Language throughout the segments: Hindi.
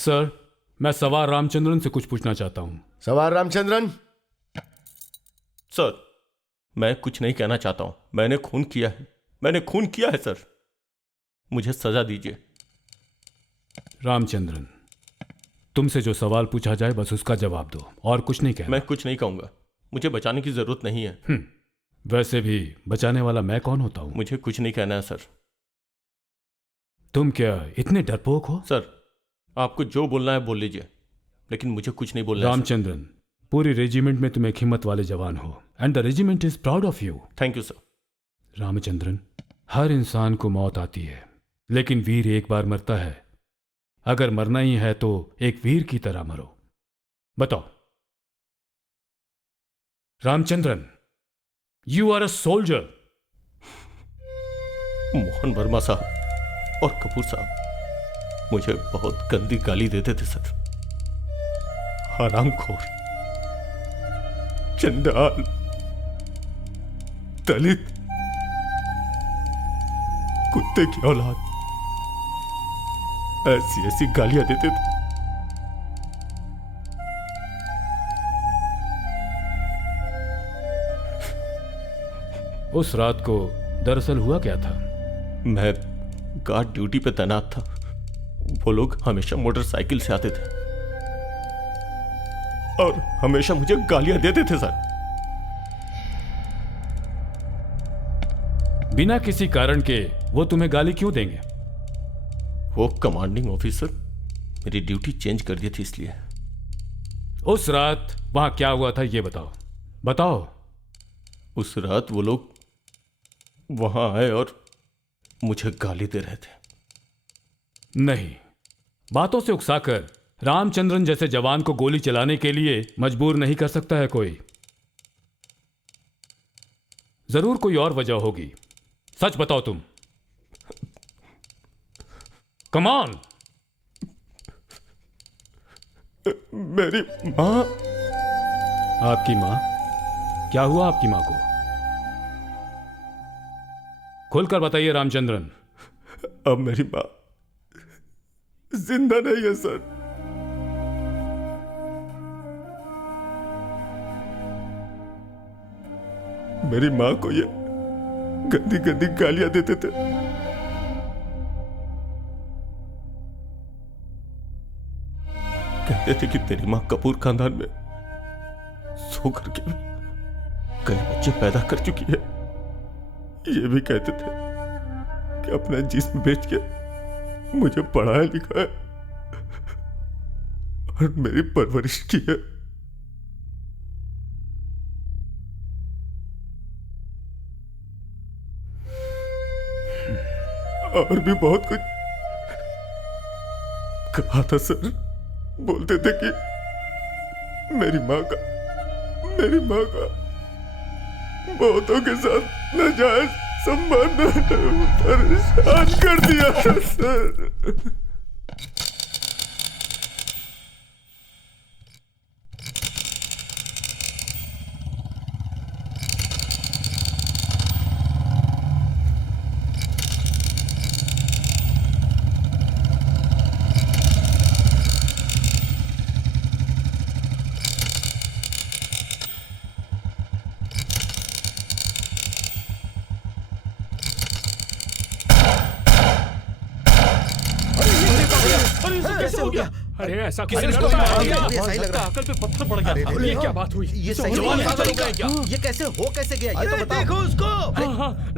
सर, मैं सवार रामचंद्रन से कुछ पूछना चाहता हूं। सवार रामचंद्रन। सर, मैं कुछ नहीं कहना चाहता हूं। मैंने खून किया है सर। मुझे सजा दीजिए। रामचंद्रन, तुमसे जो सवाल पूछा जाए बस उसका जवाब दो, और कुछ नहीं कहना। मैं कुछ नहीं कहूंगा। मुझे बचाने की जरूरत नहीं है। वैसे भी बचाने वाला मैं कौन होता हूं? मुझे कुछ नहीं कहना है सर। तुम क्या इतने डरपोक हो? सर, आपको जो बोलना है बोल लीजिए, लेकिन मुझे कुछ नहीं बोलना है। रामचंद्रन, पूरी रेजिमेंट में तुम एक हिम्मत वाले जवान हो, and the regiment is proud of you. Thank you sir. Ramachandran, हर इंसान को मौत आती है, लेकिन वीर एक बार मरता है। अगर मरना ही है तो एक वीर की तरह मरो। बताओ Ramachandran, you are a soldier. Mohan Verma साहब और कपूर साहब मुझे बहुत गंदी गाली देते थे सर। हरामखोर, चंडाल, दलित, कुत्ते की औलाद, ऐसी ऐसी गालियां देते थे। उस रात को दरअसल हुआ क्या था? मैं गार्ड ड्यूटी पे तैनात था। वो लोग हमेशा मोटरसाइकिल से आते थे और हमेशा मुझे गालियां देते थे सर। बिना किसी कारण के वो तुम्हें गाली क्यों देंगे? वो कमांडिंग ऑफिसर मेरी ड्यूटी चेंज कर दी थी इसलिए। उस रात वहां क्या हुआ था ये बताओ। बताओ। उस रात वो लोग वहां आए और मुझे गाली दे रहे थे। नहीं, बातों से उकसाकर रामचंद्रन जैसे जवान को गोली चलाने के लिए मजबूर नहीं कर सकता है कोई। जरूर कोई और वजह होगी। सच बताओ तुम। Come on. मेरी मां। आपकी मां? क्या हुआ आपकी मां को? खुलकर बताइए रामचंद्रन। अब मेरी मां जिंदा नहीं है सर। मेरी मां को ये गंदी गंदी गालियां देते थे। कहते थे कि तेरी मां कपूर खानदान में सो करके कई बच्चे पैदा कर चुकी है। ये भी कहते थे कि अपना जिस्म बेच के मुझे पढ़ाया लिखाया और मेरी परवरिश की है। और भी बहुत कुछ कहा था सर। बोलते थे कि मेरी मां का बहुतों के साथ नाजायज संबंध परेशान कर दिया था सर। कैसे हो गया? अरे ऐसा किसी ने सही लग रहा है। अकल पे पत्थर पड़ गया। ये क्या बात हुई? ये सही जवान है। पागल हो गए क्या? ये कैसे गया ये तो बताओ। देखो उसको।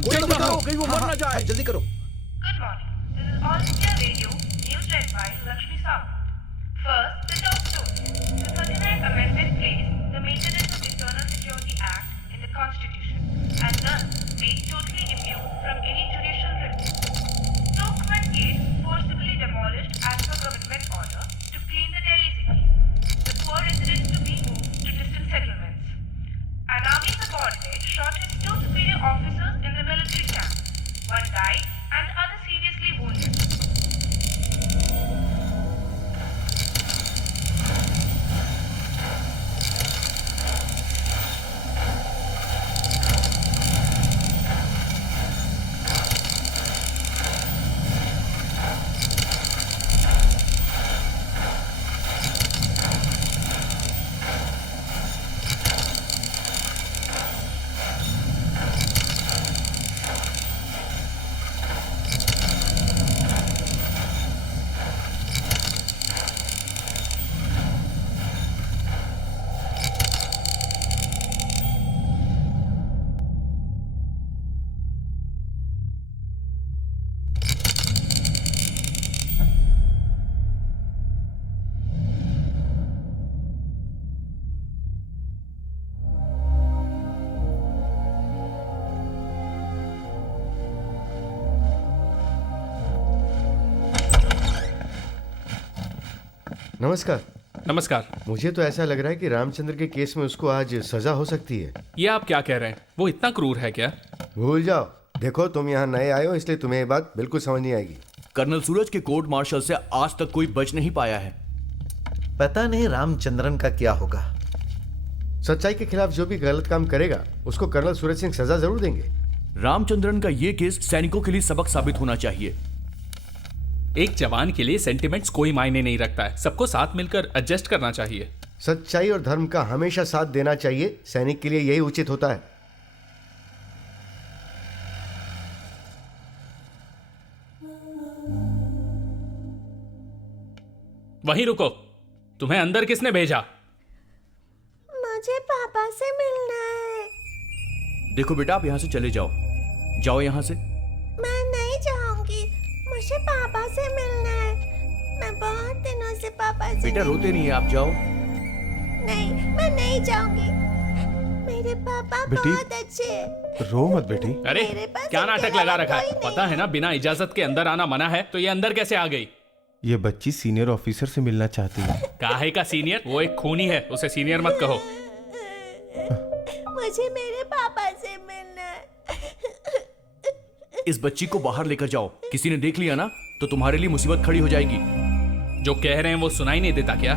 कोई तो बताओ, कहीं वो मर ना जाए। जल्दी करो। Good morning. This is All India Radio, news read by Lakshmi Sahu. First, the top story. The 39th Amendment placed the Maintenance of Internal Security Act in the Constitution and thus made totally immune from any judicial review. Tokman Gate forcibly demolished as per government order to clean the Delhi city. The poor residents to be moved to distant settlements. An army subordinate shot his two superior officers in the military camp. One died and the other seriously wounded. नमस्कार। नमस्कार। मुझे तो ऐसा लग रहा है कि रामचंद्र के केस में उसको आज सजा हो सकती है। ये आप क्या कह रहे हैं? वो इतना क्रूर है क्या? भूल जाओ। देखो, तुम यहाँ नए आए हो, इसलिए तुम्हें ये बात बिल्कुल समझ नहीं आएगी। कर्नल सूरज के कोर्ट मार्शल से आज तक कोई बच नहीं पाया है। पता नहीं रामचंद्रन का क्या होगा। सच्चाई के खिलाफ जो भी गलत काम करेगा उसको कर्नल सूरज सिंह सजा जरूर देंगे। रामचंद्रन का ये केस सैनिकों के लिए सबक साबित होना चाहिए। एक जवान के लिए सेंटिमेंट्स कोई मायने नहीं रखता है। सबको साथ मिलकर एडजस्ट करना चाहिए। सच्चाई और धर्म का हमेशा साथ देना चाहिए। सैनिक के लिए यही उचित होता है। वहीं रुको। तुम्हें अंदर किसने भेजा? मुझे पापा से मिलना है। देखो बेटा, आप यहाँ से चले जाओ। जाओ यहाँ से। मैं नहीं जाऊंगी, मुझे पापा से मिलना है। मैं बहुत दिनों से पापा से बेटा रोते नहीं है, आप जाओ। नहीं, मैं नहीं जाऊंगी। मेरे पापा बेटी, बहुत अच्छे हैं। रो मत बेटी। अरे मेरे पास क्या उनके नाटक लगा अलावा रखा है? कोई नहीं पता है ना बिना इजाजत के अंदर आना मना है, तो ये अंदर कैसे आ गई? ये बच्ची सीनियर ऑफिसर से मिलना चाहती है। काहे का सीनियर? वो एक खूनी है, उसे सीनियर मत कहो। मुझे मेरे पापा से मिलना है। इस बच्ची को बाहर लेकर जाओ। किसी ने देख लिया ना तो तुम्हारे लिए मुसीबत खड़ी हो जाएगी। जो कह रहे हैं वो सुनाई नहीं देता क्या?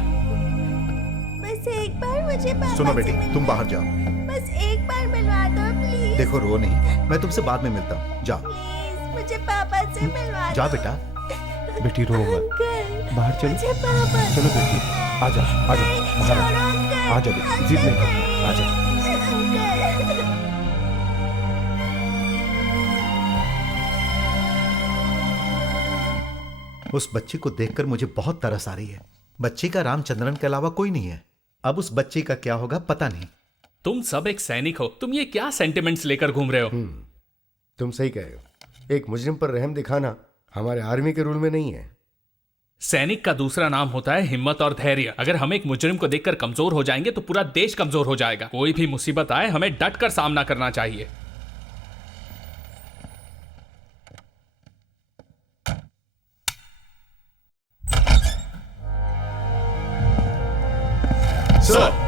बस एक बार मुझे पापा सुनो से बेटी, मिलना तुम बाहर जाओ। है। बस एक बार मिलवा दो प्लीज। देखो, रो नहीं, मैं तुमसे बाद में मिलता हूँ। जाओ प्लीज मुझे पापा से मिलवा जा दो। बेटा। बेटी रो मत। अंकल, बाहर चलो। मुझे पापा से चलो बेटी, आ जाओ, आ जाओ, नहीं, बाहर आ छोड़ो जाओ। अंकल। आ जाओ बेटी, जिद नहीं करना, आ जाओ। अंकल। उस बच्ची को देखकर मुझे बहुत तरस आ रही है। बच्ची का रामचंद्रन के अलावा कोई नहीं है। अब उस बच्ची का क्या होगा पता नहीं। तुम सब एक सैनिक हो, तुम ये क्या सेंटिमेंट्स लेकर घूम रहे हो? तुम सही कह रहे हो। एक मुजरिम पर रहम दिखाना हमारे आर्मी के रूल में नहीं है। सैनिक का दूसरा नाम होता है हिम्मत और धैर्य। अगर हम एक मुजरिम को देखकर कमजोर हो जाएंगे तो पूरा देश कमजोर हो जाएगा। कोई भी मुसीबत आए हमें डट कर सामना करना चाहिए। Sir,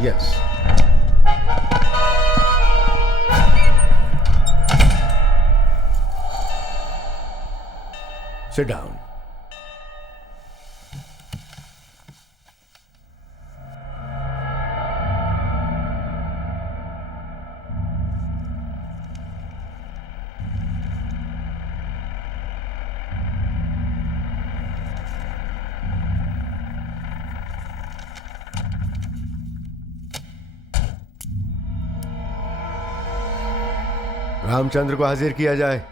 yes. Sit down. Ramchandra को हाजिर किया जाए।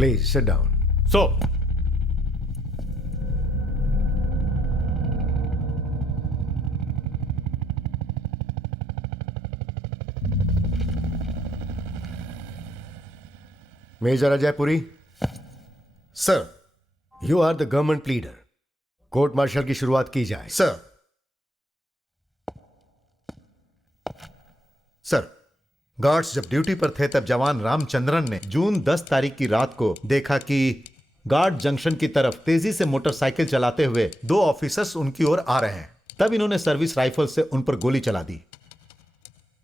Please sit down. So major Ajaypuri, sir, you are the government leader. Court martial की शुरुआत की जाए। सर। सर, गार्ड्स जब ड्यूटी पर थे तब जवान रामचंद्रन ने जून 10 तारीख की रात को देखा कि गार्ड जंक्शन की तरफ तेजी से मोटरसाइकिल चलाते हुए 2 ऑफिसर्स उनकी ओर आ रहे हैं। तब इन्होंने सर्विस राइफल से उन पर गोली चला दी।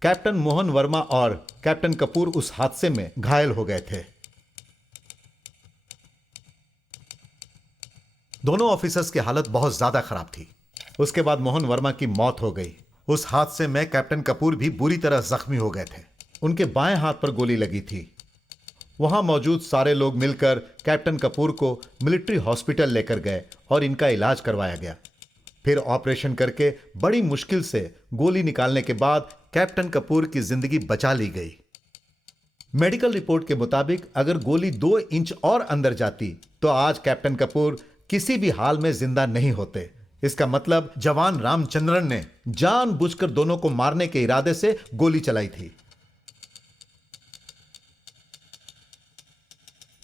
कैप्टन मोहन वर्मा और कैप्टन कपूर उस हादसे में घायल हो गए थे। दोनों ऑफिसर्स की हालत बहुत ज्यादा खराब थी। उसके बाद मोहन वर्मा की मौत हो गई। उस हादसे में कैप्टन कपूर भी बुरी तरह जख्मी हो गए थे। उनके बाएं हाथ पर गोली लगी थी। वहां मौजूद सारे लोग मिलकर कैप्टन कपूर को मिलिट्री हॉस्पिटल लेकर गए और इनका इलाज करवाया गया। फिर ऑपरेशन करके बड़ी मुश्किल से गोली निकालने के बाद कैप्टन कपूर की जिंदगी बचा ली गई। मेडिकल रिपोर्ट के मुताबिक अगर गोली 2 इंच और अंदर जाती तो आज कैप्टन कपूर किसी भी हाल में जिंदा नहीं होते। इसका मतलब जवान रामचंद्रन ने जानबूझकर दोनों को मारने के इरादे से गोली चलाई थी।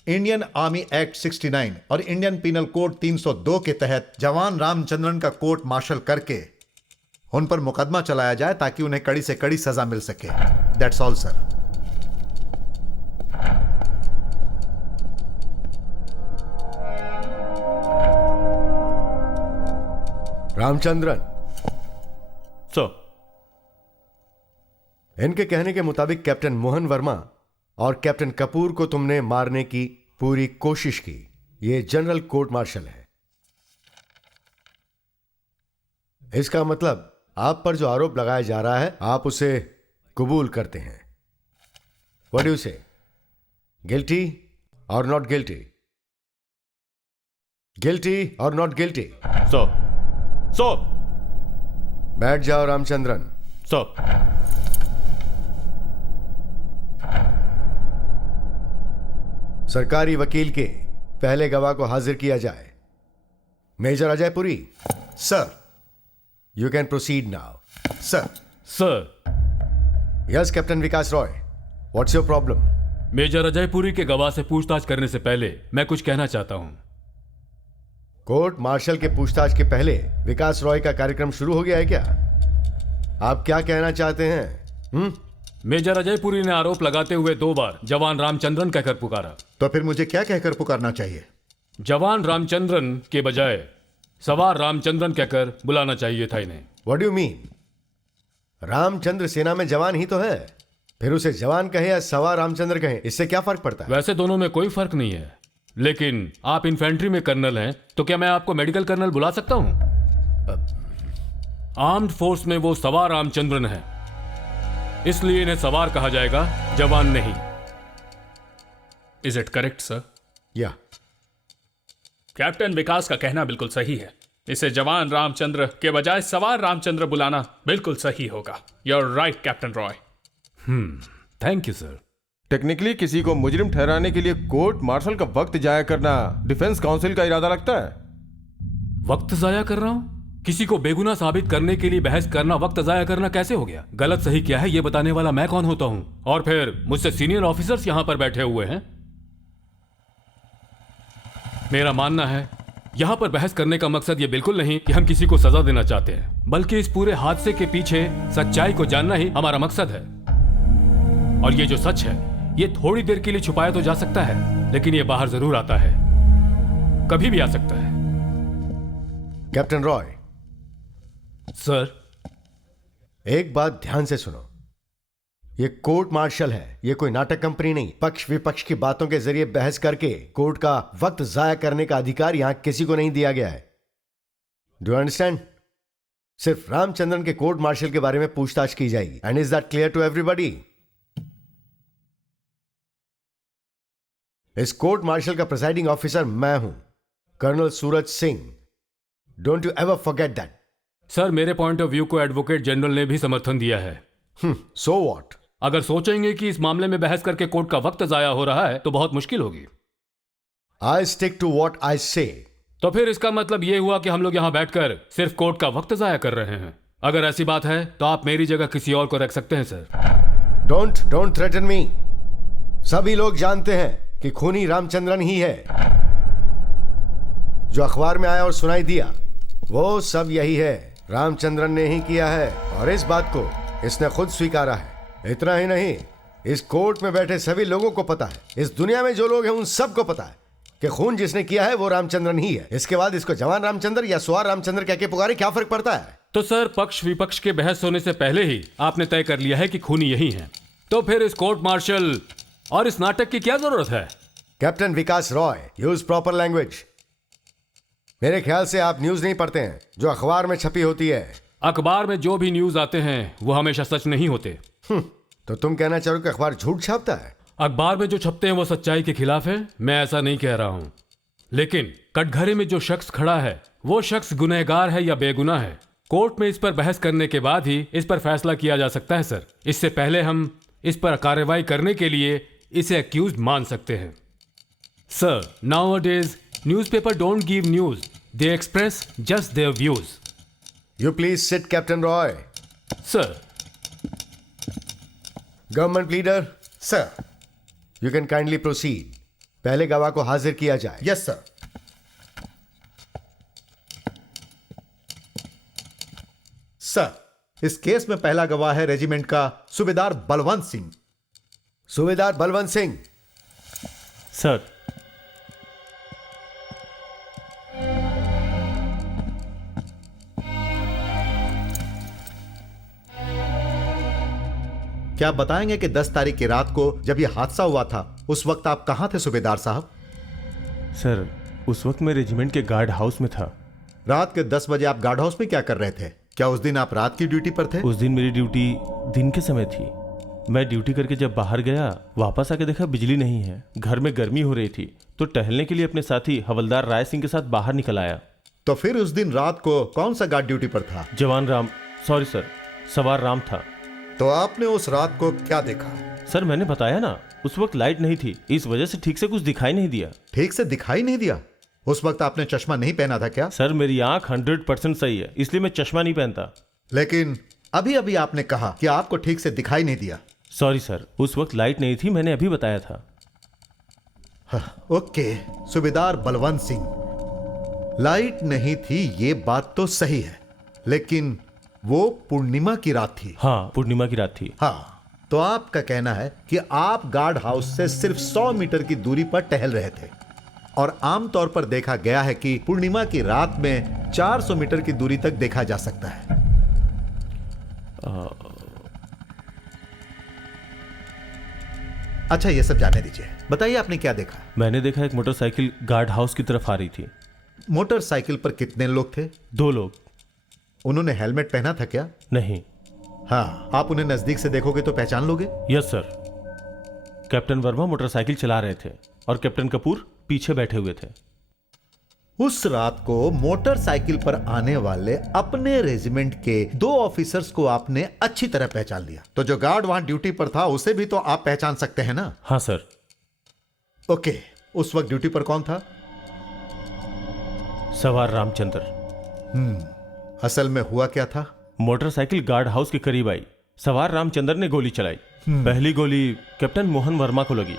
इंडियन आर्मी एक्ट 69 और इंडियन पिनल कोड 302 के तहत जवान रामचंद्रन का कोर्ट मार्शल करके उन पर मुकदमा चलाया जाए ताकि उन्हें कड़ी से कड़ी सजा मिल सके। That's all sir. Ramachandran, sir, इनके कहने के मुताबिक कैप्टन मोहन वर्मा और कैप्टन कपूर को तुमने मारने की पूरी कोशिश की। यह जनरल कोर्ट मार्शल है। इसका मतलब आप पर जो आरोप लगाया जा रहा है आप उसे कबूल करते हैं। व्हाट डू यू से? गिल्टी और नॉट गिल्टी? गिल्टी और नॉट गिल्टी? सर, सर, बैठ जाओ रामचंद्रन। सर। सरकारी वकील के पहले गवाह को हाजिर किया जाए। Major Ajay Puri, sir. You can proceed now. Sir. Sir. Yes captain Vikas Roy, what's your problem? Major Ajaypuri के गवाह से पूछताछ करने से पहले मैं कुछ कहना चाहता हूं। कोर्ट मार्शल के पूछताछ के पहले विकास रॉय का कार्यक्रम शुरू हो गया है क्या? आप क्या कहना चाहते हैं? मेजर अजयपुरी ने आरोप लगाते हुए 2 बार जवान रामचंद्रन कहकर पुकारा। तो फिर मुझे क्या कहकर पुकारना चाहिए? जवान रामचंद्रन के बजाय सवार रामचंद्रन कहकर बुलाना चाहिए था इन्हें। What do you mean? Ramchandra सेना में जवान ही तो है, फिर उसे जवान कहे या सवार रामचंद्र कहे, इससे क्या फर्क पड़ता है? वैसे दोनों में कोई फर्क नहीं है, लेकिन आप इन्फेंट्री में कर्नल हैं तो क्या मैं आपको मेडिकल कर्नल बुला सकता हूं? आर्म्ड फोर्स में वो सवार रामचंद्रन है, इसलिए इन्हें सवार कहा जाएगा, जवान नहीं। Is it correct sir? या कैप्टन विकास का कहना बिल्कुल सही है। इसे जवान रामचंद्र के बजाय सवार रामचंद्र बुलाना बिल्कुल सही होगा। You're right captain Roy. Thank you sir. Technically किसी को मुजरिम ठहराने के लिए कोर्ट मार्शल का वक्त जाया करना डिफेंस काउंसिल का इरादा लगता है? वक्त जाया कर रहा हूं? किसी को बेगुनाह साबित करने के लिए बहस करना वक्त जाया करना कैसे हो गया? गलत सही क्या है ये बताने वाला मैं कौन होता हूं? और फिर मुझसे सीनियर ऑफिसर्स यहां पर बैठे हुए हैं। मेरा मानना है यहां पर बहस करने का मकसद ये बिल्कुल नहीं कि हम किसी को सजा देना चाहते हैं, बल्कि इस पूरे हादसे के पीछे सच्चाई को जानना ही हमारा मकसद है। और ये जो सच है ये थोड़ी देर के लिए छुपाया तो जा सकता है, लेकिन ये बाहर जरूर आता है, कभी भी आ सकता है। कैप्टन रॉय सर, एक बात ध्यान से सुनो। ये कोर्ट मार्शल है, ये कोई नाटक कंपनी नहीं। पक्ष विपक्ष की बातों के जरिए बहस करके कोर्ट का वक्त जाया करने का अधिकार यहां किसी को नहीं दिया गया है। Do understand? सिर्फ रामचंद्रन के कोर्ट मार्शल के बारे में पूछताछ की जाएगी। And is that clear to everybody? इस कोर्ट मार्शल का प्रिसाइडिंग ऑफिसर मैं हूं, colonel Suraj Singh. Don't you ever forget that. Sir, मेरे पॉइंट ऑफ व्यू को एडवोकेट जनरल ने भी समर्थन दिया है। So what? अगर सोचेंगे कि इस मामले में बहस करके कोर्ट का वक्त जाया हो रहा है तो बहुत मुश्किल होगी। I stick to what I say. तो फिर इसका मतलब यह हुआ कि हम लोग यहां बैठकर सिर्फ कोर्ट का वक्त जाया कर रहे हैं। अगर ऐसी बात है तो आप मेरी जगह किसी और को रख सकते हैं सर। डोंट थ्रेटन मी। सभी लोग जानते हैं कि खूनी रामचंद्रन ही है। जो अखबार में आया और सुनाई दिया वो सब यही है। रामचंद्रन ने ही किया है और इस बात को इसने खुद स्वीकारा है। इतना ही नहीं, इस कोर्ट में बैठे सभी लोगों को पता है, इस दुनिया में जो लोग हैं उन सबको पता है कि खून जिसने किया है वो रामचंद्रन ही है। इसके बाद इसको जवान रामचंद्र या स्वार रामचंद्र कह के पुकारे, क्या फर्क पड़ता है? तो सर, पक्ष विपक्ष के बहस होने से पहले ही आपने तय कर लिया है कि खूनी यही हैं। तो फिर इस कोर्ट मार्शल और इस नाटक की क्या जरूरत है? Captain Vikas Roy, use proper language. मेरे ख्याल से आप न्यूज नहीं पढ़ते हैं जो अखबार में छपी होती है। अखबार में जो भी न्यूज आते हैं वो हमेशा सच नहीं होते। तो तुम कहना चाहो कि अखबार झूठ छापता है? अखबार में जो छपते हैं वो सच्चाई के खिलाफ है, मैं ऐसा नहीं कह रहा हूं। लेकिन कटघरे में जो शख्स खड़ा है वो शख्स गुनहगार है या बेगुनाह है, कोर्ट में इस पर बहस करने के बाद ही इस पर फैसला किया जा सकता है सर। इससे पहले हम इस पर कार्रवाई करने के लिए इसे अक्यूज्ड मान सकते हैं। Sir, nowadays newspaper don't give news, they express just their views. You please sit captain Roy. Sir. Government leader, sir. You can kindly proceed. पहले गवाह को हाजिर किया जाए। Yes sir. सर, इस केस में पहला गवाह है रेजिमेंट का सूबेदार बलवंत सिंह। सूबेदार बलवंत सिंह। सर। क्या आप बताएंगे कि 10 तारीख की रात को जब यह हादसा हुआ था उस वक्त आप कहां थे सूबेदार साहब? सर, उस वक्त मैं रेजिमेंट के गार्ड हाउस में था। रात के 10 बजे आप गार्ड हाउस में क्या कर रहे थे? क्या उस दिन आप रात की ड्यूटी पर थे? उस दिन मेरी ड्यूटी दिन के समय थी। मैं ड्यूटी करके जब बाहर गया, वापस आके देखा बिजली नहीं है, घर में गर्मी हो रही थी, तो टहलने के लिए अपने साथी हवलदार राय सिंह के साथ बाहर निकल आया। तो फिर उस दिन रात को कौन सा गार्ड ड्यूटी पर था? जवान राम, सॉरी सर, सवार राम था। तो आपने उस रात को क्या देखा? सर, मैंने बताया ना, उस वक्त लाइट नहीं थी, इस वजह से ठीक से कुछ दिखाई नहीं दिया। ठीक से दिखाई नहीं दिया? उस वक्त आपने चश्मा नहीं पहना था क्या? सर, मेरी आंख 100% सही है, इसलिए मैं चश्मा नहीं पहनता। लेकिन अभी अभी आपने कहा कि आपको ठीक से दिखाई नहीं दिया। सॉरी सर, उस वक्त लाइट नहीं थी, मैंने अभी बताया था। ओके, सूबेदार बलवंत सिंह, लाइट नहीं थी ये बात तो सही है, लेकिन वो पूर्णिमा की रात थी। हाँ, पूर्णिमा की रात थी। हाँ, तो आपका कहना है कि आप गार्ड हाउस से सिर्फ 100 मीटर की दूरी पर टहल रहे थे, और आमतौर पर देखा गया है कि पूर्णिमा की रात में 400 मीटर की दूरी तक देखा जा सकता है। अच्छा, ये सब जाने दीजिए, बताइए आपने क्या देखा? मैंने देखा एक मोटरसाइकिल गार्ड हाउस की तरफ आ रही थी। मोटरसाइकिल पर कितने लोग थे? 2 लोग। उन्होंने हेलमेट पहना था क्या? नहीं। हाँ, आप उन्हें नजदीक से देखोगे तो पहचान लोगे? Yes sir. Captain Verma motorcycle चला रहे थे और कैप्टन कपूर पीछे बैठे हुए थे। उस रात को मोटरसाइकिल पर आने वाले अपने रेजिमेंट के 2 ऑफिसर्स को आपने अच्छी तरह पहचान लिया, तो जो गार्ड वहां ड्यूटी पर था उसे भी तो आप पहचान सकते हैं ना? हाँ सर। ओके, उस वक्त ड्यूटी पर कौन था? सवार रामचंद्र। असल में हुआ क्या था? मोटरसाइकिल गार्ड हाउस के करीब आई, सवार रामचंद्र ने गोली चलाई। पहली गोली कैप्टन मोहन वर्मा को लगी,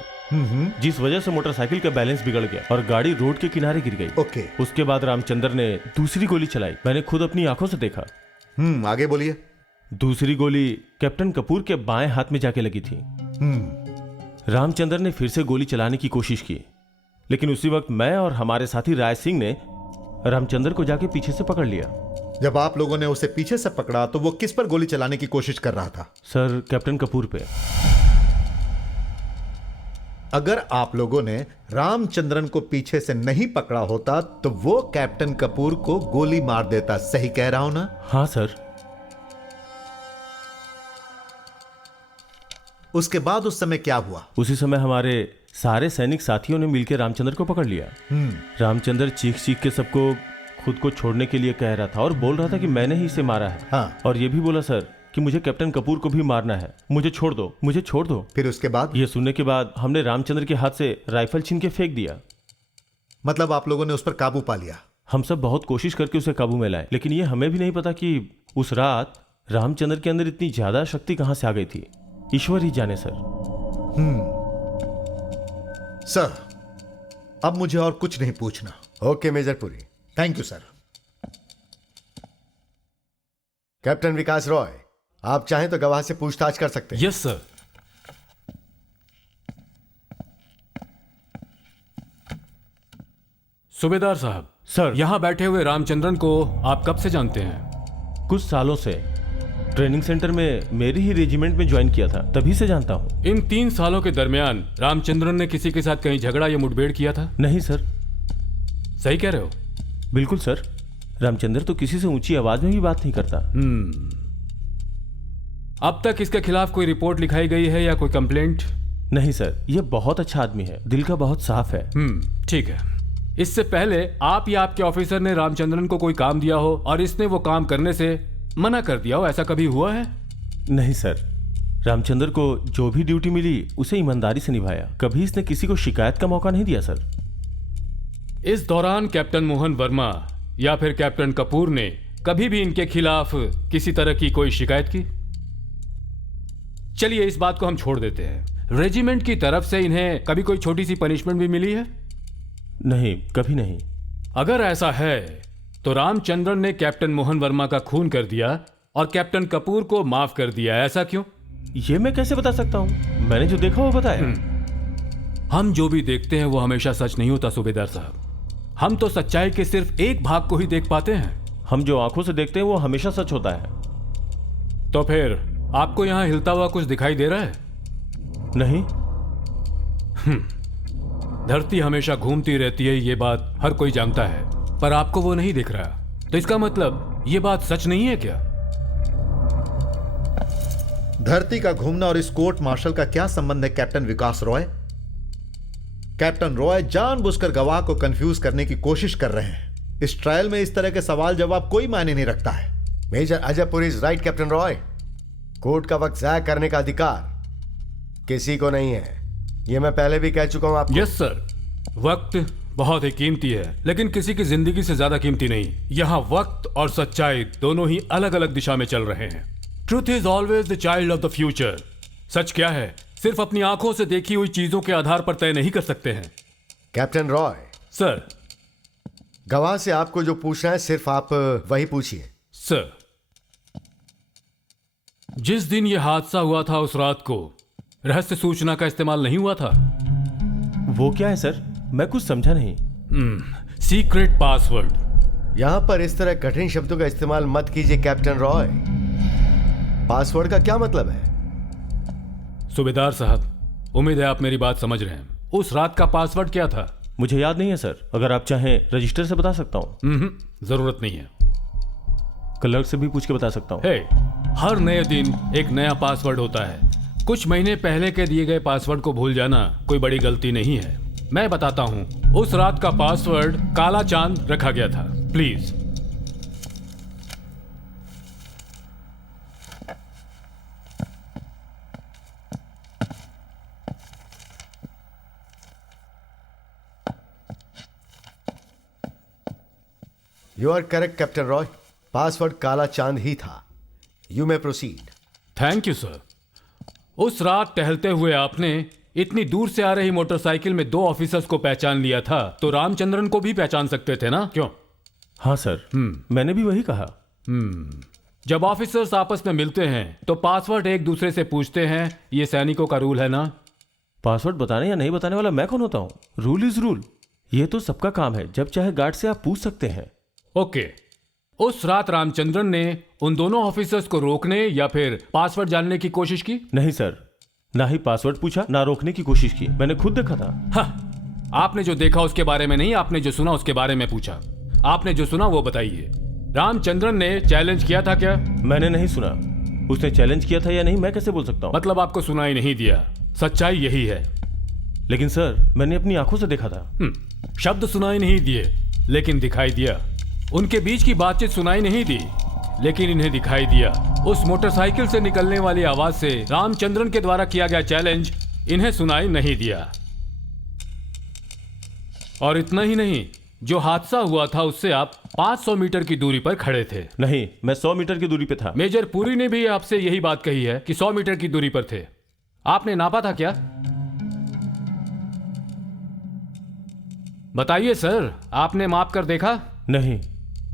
जिस वजह से मोटरसाइकिल का बैलेंस बिगड़ गया और गाड़ी रोड के किनारे गिर गई। ओके। उसके बाद रामचंद्र ने दूसरी गोली चलाई, मैंने खुद अपनी आंखों से देखा। आगे बोलिए। दूसरी गोली कैप्टन कपूर के बाएं हाथ में जाके लगी थी। रामचंद्र ने फिर से गोली चलाने की कोशिश की, लेकिन उसी वक्त मैं और हमारे साथी राय सिंह ने रामचंद्र को जाके पीछे से पकड़ लिया। जब आप लोगों ने उसे पीछे से पकड़ा तो वो किस पर गोली चलाने की कोशिश कर रहा था? सर, कैप्टन कपूर पे। अगर आप लोगों ने रामचंद्रन को पीछे से नहीं पकड़ा होता तो वो कैप्टन कपूर को गोली मार देता, सही कह रहा हूं ना? हाँ सर। उसके बाद उस समय क्या हुआ? उसी समय हमारे सारे सैनिक साथियों ने मिलकर रामचंद्र को पकड़ लिया। रामचंद्र चीख चीख के सबको खुद को छोड़ने के लिए कह रहा था और बोल रहा था कि मैंने ही इसे मारा है। हाँ। और ये भी बोला सर कि मुझे कैप्टन कपूर को भी मारना है, मुझे छोड़ दो, मुझे छोड़ दो। फिर उसके बाद? ये सुनने के बाद हमने रामचंद्र के हाथ से राइफल छीन के फेंक दिया। मतलब आप लोगों ने उस पर काबू पा लिया? हम सब बहुत कोशिश करके उसे काबू में लाए, लेकिन ये हमें भी नहीं पता कि उस रात रामचंद्र के अंदर इतनी ज्यादा शक्ति कहां से आ गई थी। ईश्वर ही जाने सर। सर, अब मुझे और कुछ नहीं पूछना। Okay major Puri. Thank you sir. Captain Vikas Roy, आप चाहें तो गवाह से पूछताछ कर सकते हैं। Yes sir. सूबेदार साहब, सर, यहां बैठे हुए रामचंद्रन को आप कब से जानते हैं? कुछ सालों से ट्रेनिंग सेंटर में मेरी ही रेजिमेंट में ज्वाइन किया था, तभी से जानता हूँ। इन 3 सालों के दरमियान रामचंद्रन ने किसी के साथ कहीं झगड़ा या मुठभेड़ किया था? नहीं सर। सही कह रहे हो? बिल्कुल सर, रामचंद्र तो किसी से ऊंची आवाज में भी बात नहीं करता। अब तक इसके खिलाफ कोई रिपोर्ट लिखाई गई है या कोई कंप्लेंट? नहीं सर, यह बहुत अच्छा आदमी है, दिल का बहुत साफ है। ठीक है। इससे पहले आप या आपके ऑफिसर ने रामचंद्रन को कोई काम दिया हो और इसने वो काम करने से मना कर दिया हो, ऐसा कभी हुआ है? नहीं सर, रामचंद्र को जो भी ड्यूटी मिली उसे ईमानदारी से निभाया, कभी इसने किसी को शिकायत का मौका नहीं दिया सर। इस दौरान कैप्टन मोहन वर्मा या फिर कैप्टन कपूर ने कभी भी इनके खिलाफ किसी तरह की कोई शिकायत की? चलिए इस बात को हम छोड़ देते हैं। रेजिमेंट की तरफ से इन्हें कभी कोई छोटी सी पनिशमेंट भी मिली है? नहीं, कभी नहीं। अगर ऐसा है तो रामचंद्रन ने कैप्टन मोहन वर्मा का खून कर दिया और कैप्टन कपूर को माफ कर दिया, ऐसा क्यों? ये मैं कैसे बता सकता हूं? मैंने जो देखा वो बताया। हम जो भी देखते हैं वो हमेशा सच नहीं होता सूबेदार साहब। हम तो सच्चाई के सिर्फ एक भाग को ही देख पाते हैं। हम जो आंखों से देखते हैं वो हमेशा सच होता है। तो फिर आपको यहां हिलता हुआ कुछ दिखाई दे रहा है? नहीं। धरती हमेशा घूमती रहती है, ये बात हर कोई जानता है, पर आपको वो नहीं दिख रहा। तो इसका मतलब ये बात सच नहीं है क्या? धरती का घूमना और इस कोर्ट मार्शल का क्या संबंध है कैप्टन विकास रॉय? कैप्टन रॉय जानबूझकर गवाह को कंफ्यूज करने की कोशिश कर रहे हैं। इस ट्रायल में इस तरह के सवाल जवाब कोई मायने नहीं रखता है। Major Ajaypur is right captain Roy. Court का वक्त जाया करने का अधिकार किसी को नहीं है, ये मैं पहले भी कह चुका हूं आपको। यस सर, वक्त बहुत ही कीमती है, लेकिन किसी की जिंदगी से ज्यादा कीमती नहीं। यहाँ वक्त और सच्चाई दोनों ही अलग अलग दिशा में चल रहे हैं। Truth is always the child of the future. सच क्या है सिर्फ अपनी आंखों से देखी हुई चीजों के आधार पर तय नहीं कर सकते हैं। कैप्टन रॉय, सर, गवाह से आपको जो पूछना है सिर्फ आप वही पूछिए। सर, जिस दिन यह हादसा हुआ था उस रात को रहस्य सूचना का इस्तेमाल नहीं हुआ था? वो क्या है सर? मैं कुछ समझा नहीं। Secret password. यहां पर इस तरह कठिन शब्दों का इस्तेमाल मत कीजिए कैप्टन रॉय। पासवर्ड का क्या मतलब है? सूबेदार साहब, उम्मीद है आप मेरी बात समझ रहे हैं। उस रात का पासवर्ड क्या था? मुझे याद नहीं है सर, अगर आप चाहें रजिस्टर से बता सकता हूँ। जरूरत नहीं है, क्लर्क से भी पूछ के बता सकता हूँ। हे, हर नए दिन एक नया पासवर्ड होता है। कुछ महीने पहले के दिए गए पासवर्ड को भूल जाना कोई बड़ी गलती नहीं है। मैं बताता हूं, उस रात का पासवर्ड काला चांद रखा गया था। Please. You are correct captain Roy, password काला चांद ही था। You may proceed. Thank you sir. उस रात टहलते हुए आपने इतनी दूर से आ रही मोटरसाइकिल में 2 ऑफिसर्स को पहचान लिया था, तो रामचंद्रन को भी पहचान सकते थे ना, क्यों? हाँ सर, मैंने भी वही कहा। जब ऑफिसर्स आपस में मिलते हैं तो पासवर्ड एक दूसरे से पूछते हैं, ये सैनिकों का रूल है ना? पासवर्ड बताने या नहीं बताने वाला मैं कौन होता हूँ? Rule is rule. ये तो सबका काम है, जब चाहे गार्ड से आप पूछ सकते हैं। ओके। उस रात रामचंद्रन ने उन दोनों ऑफिसर्स को रोकने या फिर पासवर्ड जानने की कोशिश की? नहीं सर, ना ही पासवर्ड पूछा ना रोकने की कोशिश की। मैंने खुद देखा था। हाँ, आपने जो देखा उसके बारे में नहीं, आपने जो सुना उसके बारे में पूछा। आपने जो सुना वो बताइए। रामचंद्रन ने चैलेंज किया था क्या? मैंने नहीं सुना। उसने चैलेंज किया था या नहीं मैं कैसे बोल सकता हूँ? मतलब आपको सुनाई नहीं दिया। सच्चाई यही है। लेकिन सर, मैंने अपनी आंखों से देखा था। शब्द सुनाई नहीं दिए लेकिन दिखाई दिया। उनके बीच की बातचीत सुनाई नहीं दी लेकिन इन्हें दिखाई दिया। उस मोटरसाइकिल से निकलने वाली आवाज से रामचंद्रन के द्वारा किया गया चैलेंज इन्हें सुनाई नहीं दिया। और इतना ही नहीं, जो हादसा हुआ था उससे आप 500 मीटर की दूरी पर खड़े थे। नहीं, मैं 100 मीटर की दूरी पे था। मेजर पुरी ने भी आपसे यही बात कही है कि 100 मीटर की दूरी पर थे। आपने नापा था क्या? बताइए सर, आपने माप कर देखा? नहीं।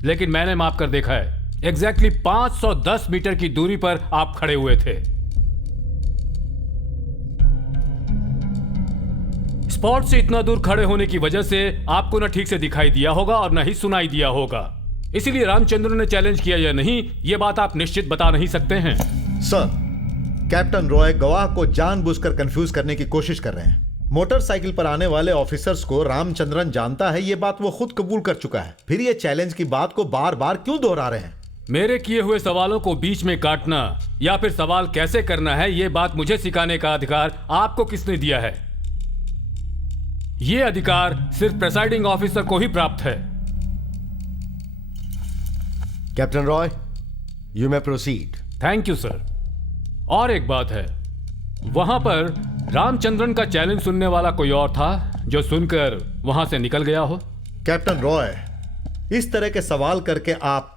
लेकिन मैंने माप कर देखा है। एग्जैक्टली 510 मीटर की दूरी पर आप खड़े हुए थे। स्पॉट से इतना दूर खड़े होने की वजह से आपको न ठीक से दिखाई दिया होगा और न ही सुनाई दिया होगा। इसीलिए रामचंद्र ने चैलेंज किया या नहीं, यह बात आप निश्चित बता नहीं सकते हैं। सर, कैप्टन रॉय गवाह को जानबूझकर कंफ्यूज करने की कोशिश कर रहे हैं। मोटरसाइकिल पर आने वाले ऑफिसर्स को रामचंद्रन जानता है, यह बात वो खुद कबूल कर चुका है। फिर ये चैलेंज की बात को बार बार क्यों दोहरा रहे हैं? मेरे किए हुए सवालों को बीच में काटना या फिर सवाल कैसे करना है, यह बात मुझे सिखाने का अधिकार आपको किसने दिया है? यह अधिकार सिर्फ प्रेसाइडिंग ऑफिसर को ही प्राप्त है। Captain Roy, you may proceed. Thank you sir. और एक बात है, वहां पर रामचंद्रन का चैलेंज सुनने वाला कोई और था जो सुनकर वहां से निकल गया हो? कैप्टन रॉय, इस तरह के सवाल करके आप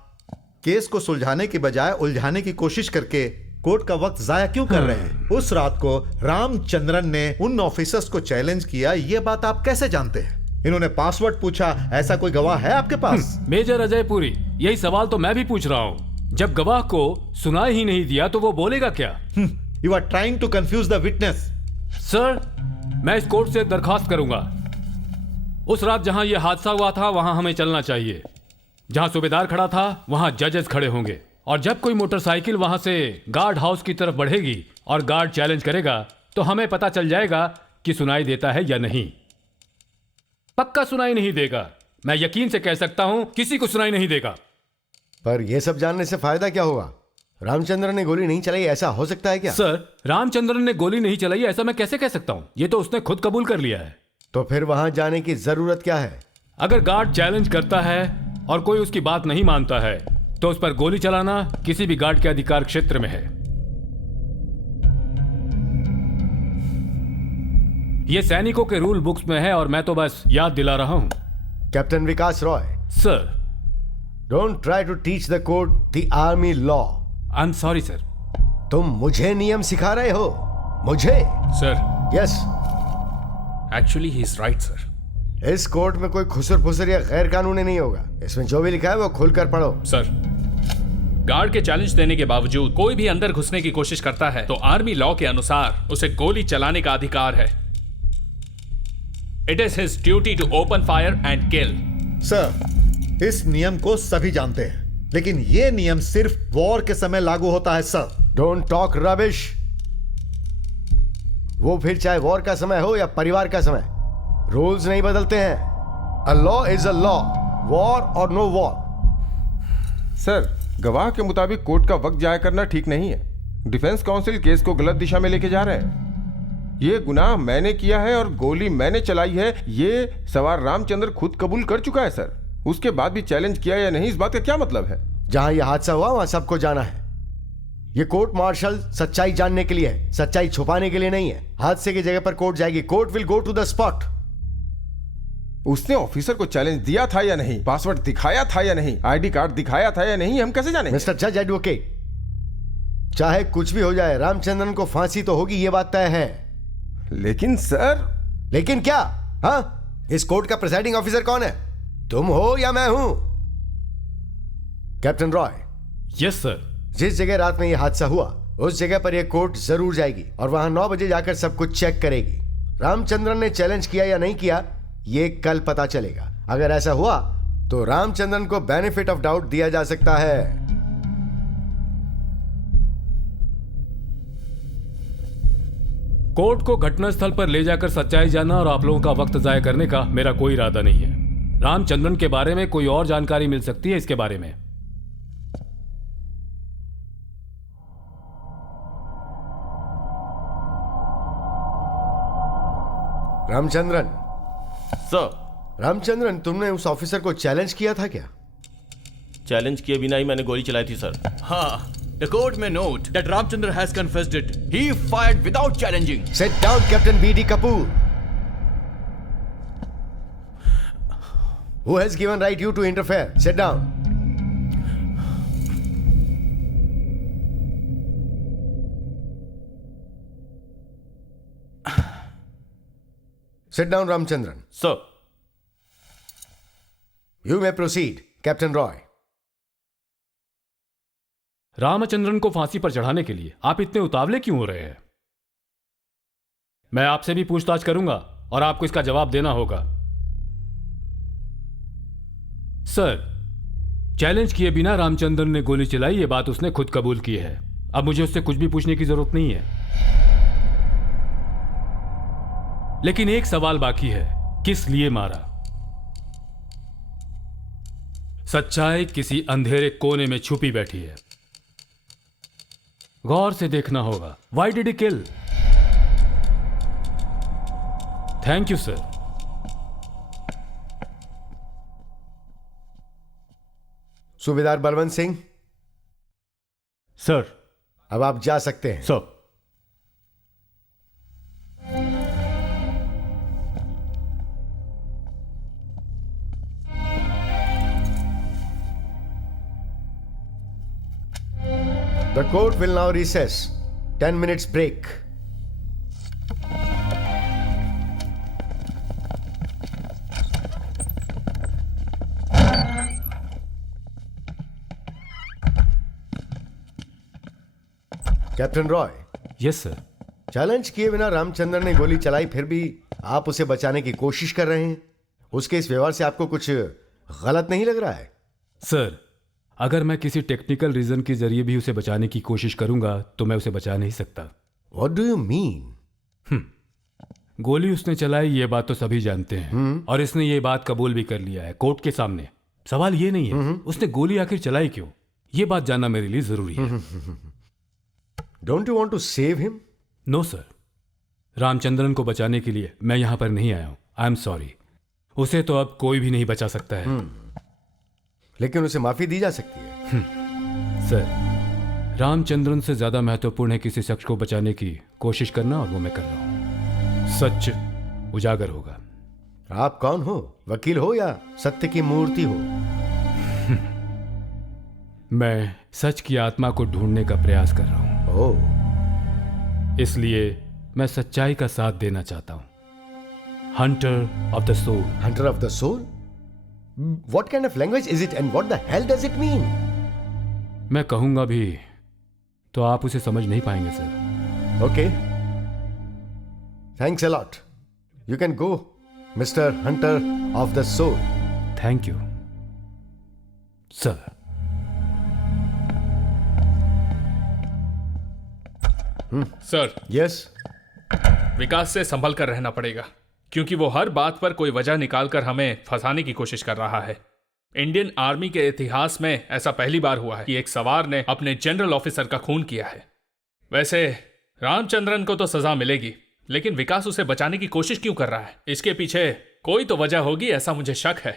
केस को सुलझाने की बजाय उलझाने की कोशिश करके कोर्ट का वक्त जाया क्यों कर रहे हैं? उस रात को रामचंद्रन ने उन ऑफिसर्स को चैलेंज किया, यह बात आप कैसे जानते हैं? इन्होंने पासवर्ड पूछा, ऐसा कोई गवाह है आपके पास? मेजर अजय पुरी, यही सवाल तो मैं भी पूछ रहा हूं। जब गवाह को सुनाई ही नहीं दिया तो वो बोलेगा क्या? You are trying to confuse the witness. Sir, मैं इस कोर्ट से दरखास्त करूंगा। उस रात जहां यह हादसा हुआ था वहां हमें चलना चाहिए। जहां सूबेदार खड़ा था वहां जजेस खड़े होंगे, और जब कोई मोटरसाइकिल वहां से गार्ड हाउस की तरफ बढ़ेगी और गार्ड चैलेंज करेगा तो हमें पता चल जाएगा कि सुनाई देता है या नहीं। पक्का सुनाई नहीं देगा, मैं यकीन से कह सकता हूं, किसी को सुनाई नहीं देगा। पर यह सब जानने से फायदा क्या होगा? रामचंद्र ने गोली नहीं चलाई, ऐसा हो सकता है क्या? सर, रामचंद्रन ने गोली नहीं चलाई ऐसा मैं कैसे कह सकता हूं? यह तो उसने खुद कबूल कर लिया है। तो फिर वहां जाने की जरूरत क्या है? अगर गार्ड चैलेंज करता है और कोई उसकी बात नहीं मानता है तो उस पर गोली चलाना किसी भी गार्ड के अधिकार क्षेत्र में है। यह सैनिकों के रूल बुक्स में है और मैं तो बस याद दिला रहा हूं। Captain Vikas Roy, sir, don't try to teach the court the army law. I am sorry sir. तुम मुझे नियम सिखा रहे हो? मुझे? Sir, yes. Actually he is right sir. इस कोर्ट में कोई खुसर फुसर या गैर कानूनी नहीं होगा। इसमें जो भी लिखा है वो खुलकर पढ़ो। सर, गार्ड के चैलेंज देने के बावजूद कोई भी अंदर घुसने की कोशिश करता है तो आर्मी लॉ के अनुसार उसे गोली चलाने का अधिकार है। It is his duty to open fire and kill. Sir, इस नियम को सभी जानते हैं, लेकिन यह नियम सिर्फ वॉर के समय लागू होता है। Sir, don't talk rubbish. वो फिर चाहे वॉर का समय हो या परिवार का समय, रूल्स नहीं बदलते हैं। A law is a law, war और नो वॉर। सर, गवाह के मुताबिक कोर्ट का वक्त जाया करना ठीक नहीं है। डिफेंस काउंसिल केस को गलत दिशा में लेके जा रहे हैं। ये गुनाह मैंने किया है और गोली मैंने चलाई है, ये सवाल रामचंद्र खुद कबूल कर चुका है सर। उसके बाद भी चैलेंज किया या नहीं, इस बात का क्या मतलब है? जहां यह हादसा हुआ वहां सबको जाना है। यह कोर्ट मार्शल सच्चाई जानने के लिए है, सच्चाई छुपाने के लिए नहीं है। हादसे की जगह पर कोर्ट जाएगी। Court will go to the spot. उसने ऑफिसर को चैलेंज दिया था या नहीं, पासवर्ड दिखाया था या नहीं, आईडी कार्ड दिखाया था या नहीं, हम कैसे जानेंगे? मिस्टर जज एडवोकेट, चाहे कुछ भी हो जाए, रामचंद्रन को फांसी तो होगी, यह बात तय है। लेकिन सर। लेकिन क्या? हाँ, इस कोर्ट का प्रिसाइडिंग ऑफिसर कौन है? तुम हो या मैं हूं? कैप्टन रॉय। Yes sir. जिस जगह रात में यह हादसा हुआ उस जगह पर यह कोर्ट जरूर जाएगी और वहां 9 बजे जाकर सब कुछ चेक करेगी। रामचंद्रन ने चैलेंज किया या नहीं किया, यह कल पता चलेगा। अगर ऐसा हुआ तो रामचंद्रन को बेनिफिट ऑफ डाउट दिया जा सकता है। कोर्ट को घटनास्थल पर ले जाकर सच्चाई जानना और आप लोगों का वक्त जाया करने का मेरा कोई इरादा नहीं है। रामचंद्रन के बारे में कोई और जानकारी मिल सकती है इसके बारे में। रामचंद्रन। सर, रामचंद्रन, तुमने उस ऑफिसर को चैलेंज किया था क्या? चैलेंज किए बिना ही मैंने गोली चलाई थी सर। हाँ, the court may note that Ramchandra has confessed it. He fired without challenging. Sit down, Captain B.D. Kapoor. Who has given right you to interfere? Sit down. Sit down, Ramchandran. Sir, You may proceed, Captain Roy. Ramachandran को फांसी पर चढ़ाने के लिए आप इतने उतावले क्यों हो रहे हैं? मैं आपसे भी पूछताछ करूंगा और आपको इसका जवाब देना होगा। सर, चैलेंज किए बिना रामचंद्रन ने गोली चलाई, ये बात उसने खुद कबूल की है। अब मुझे उससे कुछ भी पूछने की जरूरत नहीं है। लेकिन एक सवाल बाकी है, किस लिए मारा? सच्चाई किसी अंधेरे कोने में छुपी बैठी है, गौर से देखना होगा। Why did he kill? Thank you sir. Subedar Balwant Singh, sir. अब आप जा सकते हैं। Sir. The court will now recess. 10 minutes break. Captain Roy. Yes sir. Challenge किए बिना रामचंद्रन ने गोली चलाई, फिर भी आप उसे बचाने की कोशिश कर रहे हैं। उसके इस व्यवहार से आपको कुछ गलत नहीं लग रहा है? सर, अगर मैं किसी टेक्निकल रीजन के जरिए भी उसे बचाने की कोशिश करूंगा तो मैं उसे बचा नहीं सकता। What do you mean? गोली उसने चलाई, ये बात तो सभी जानते हैं, और इसने ये बात कबूल भी कर लिया है कोर्ट के सामने। सवाल ये नहीं है उसने गोली आखिर चलाई क्यों, ये बात जानना मेरे लिए जरूरी है। Don't you want to save him? No sir, Ramachandran को बचाने के लिए मैं यहां पर नहीं आया हूं। आई एम सॉरी। उसे तो अब कोई भी नहीं बचा सकता है। लेकिन उसे माफी दी जा सकती है। सर, रामचंद्रन से ज्यादा महत्वपूर्ण है किसी शख्स को बचाने की कोशिश करना, और वो मैं कर रहा हूं। सच उजागर होगा। आप कौन हो? वकील हो या सत्य की मूर्ति हो? मैं सच की आत्मा को ढूंढने का प्रयास कर रहा हूं। ओह, इसलिए मैं सच्चाई का साथ देना चाहता हूं। Hunter of the soul. Hunter of the soul? What kind of language is it and what the hell does it mean? मैं कहूंगा भी तो आप उसे समझ नहीं पाएंगे sir. Okay. Thanks a lot. You can go, Mr. Hunter of the Soul. Thank you sir. Sir, Yes. विकास से संभल कर रहना पड़ेगा, क्योंकि वो हर बात पर कोई वजह निकालकर हमें फंसाने की कोशिश कर रहा है। इंडियन आर्मी के इतिहास में ऐसा पहली बार हुआ है कि एक सवार ने अपने जनरल ऑफिसर का खून किया है। वैसे रामचंद्रन को तो सजा मिलेगी, लेकिन विकास उसे बचाने की कोशिश क्यों कर रहा है? इसके पीछे कोई तो वजह होगी, ऐसा मुझे शक है।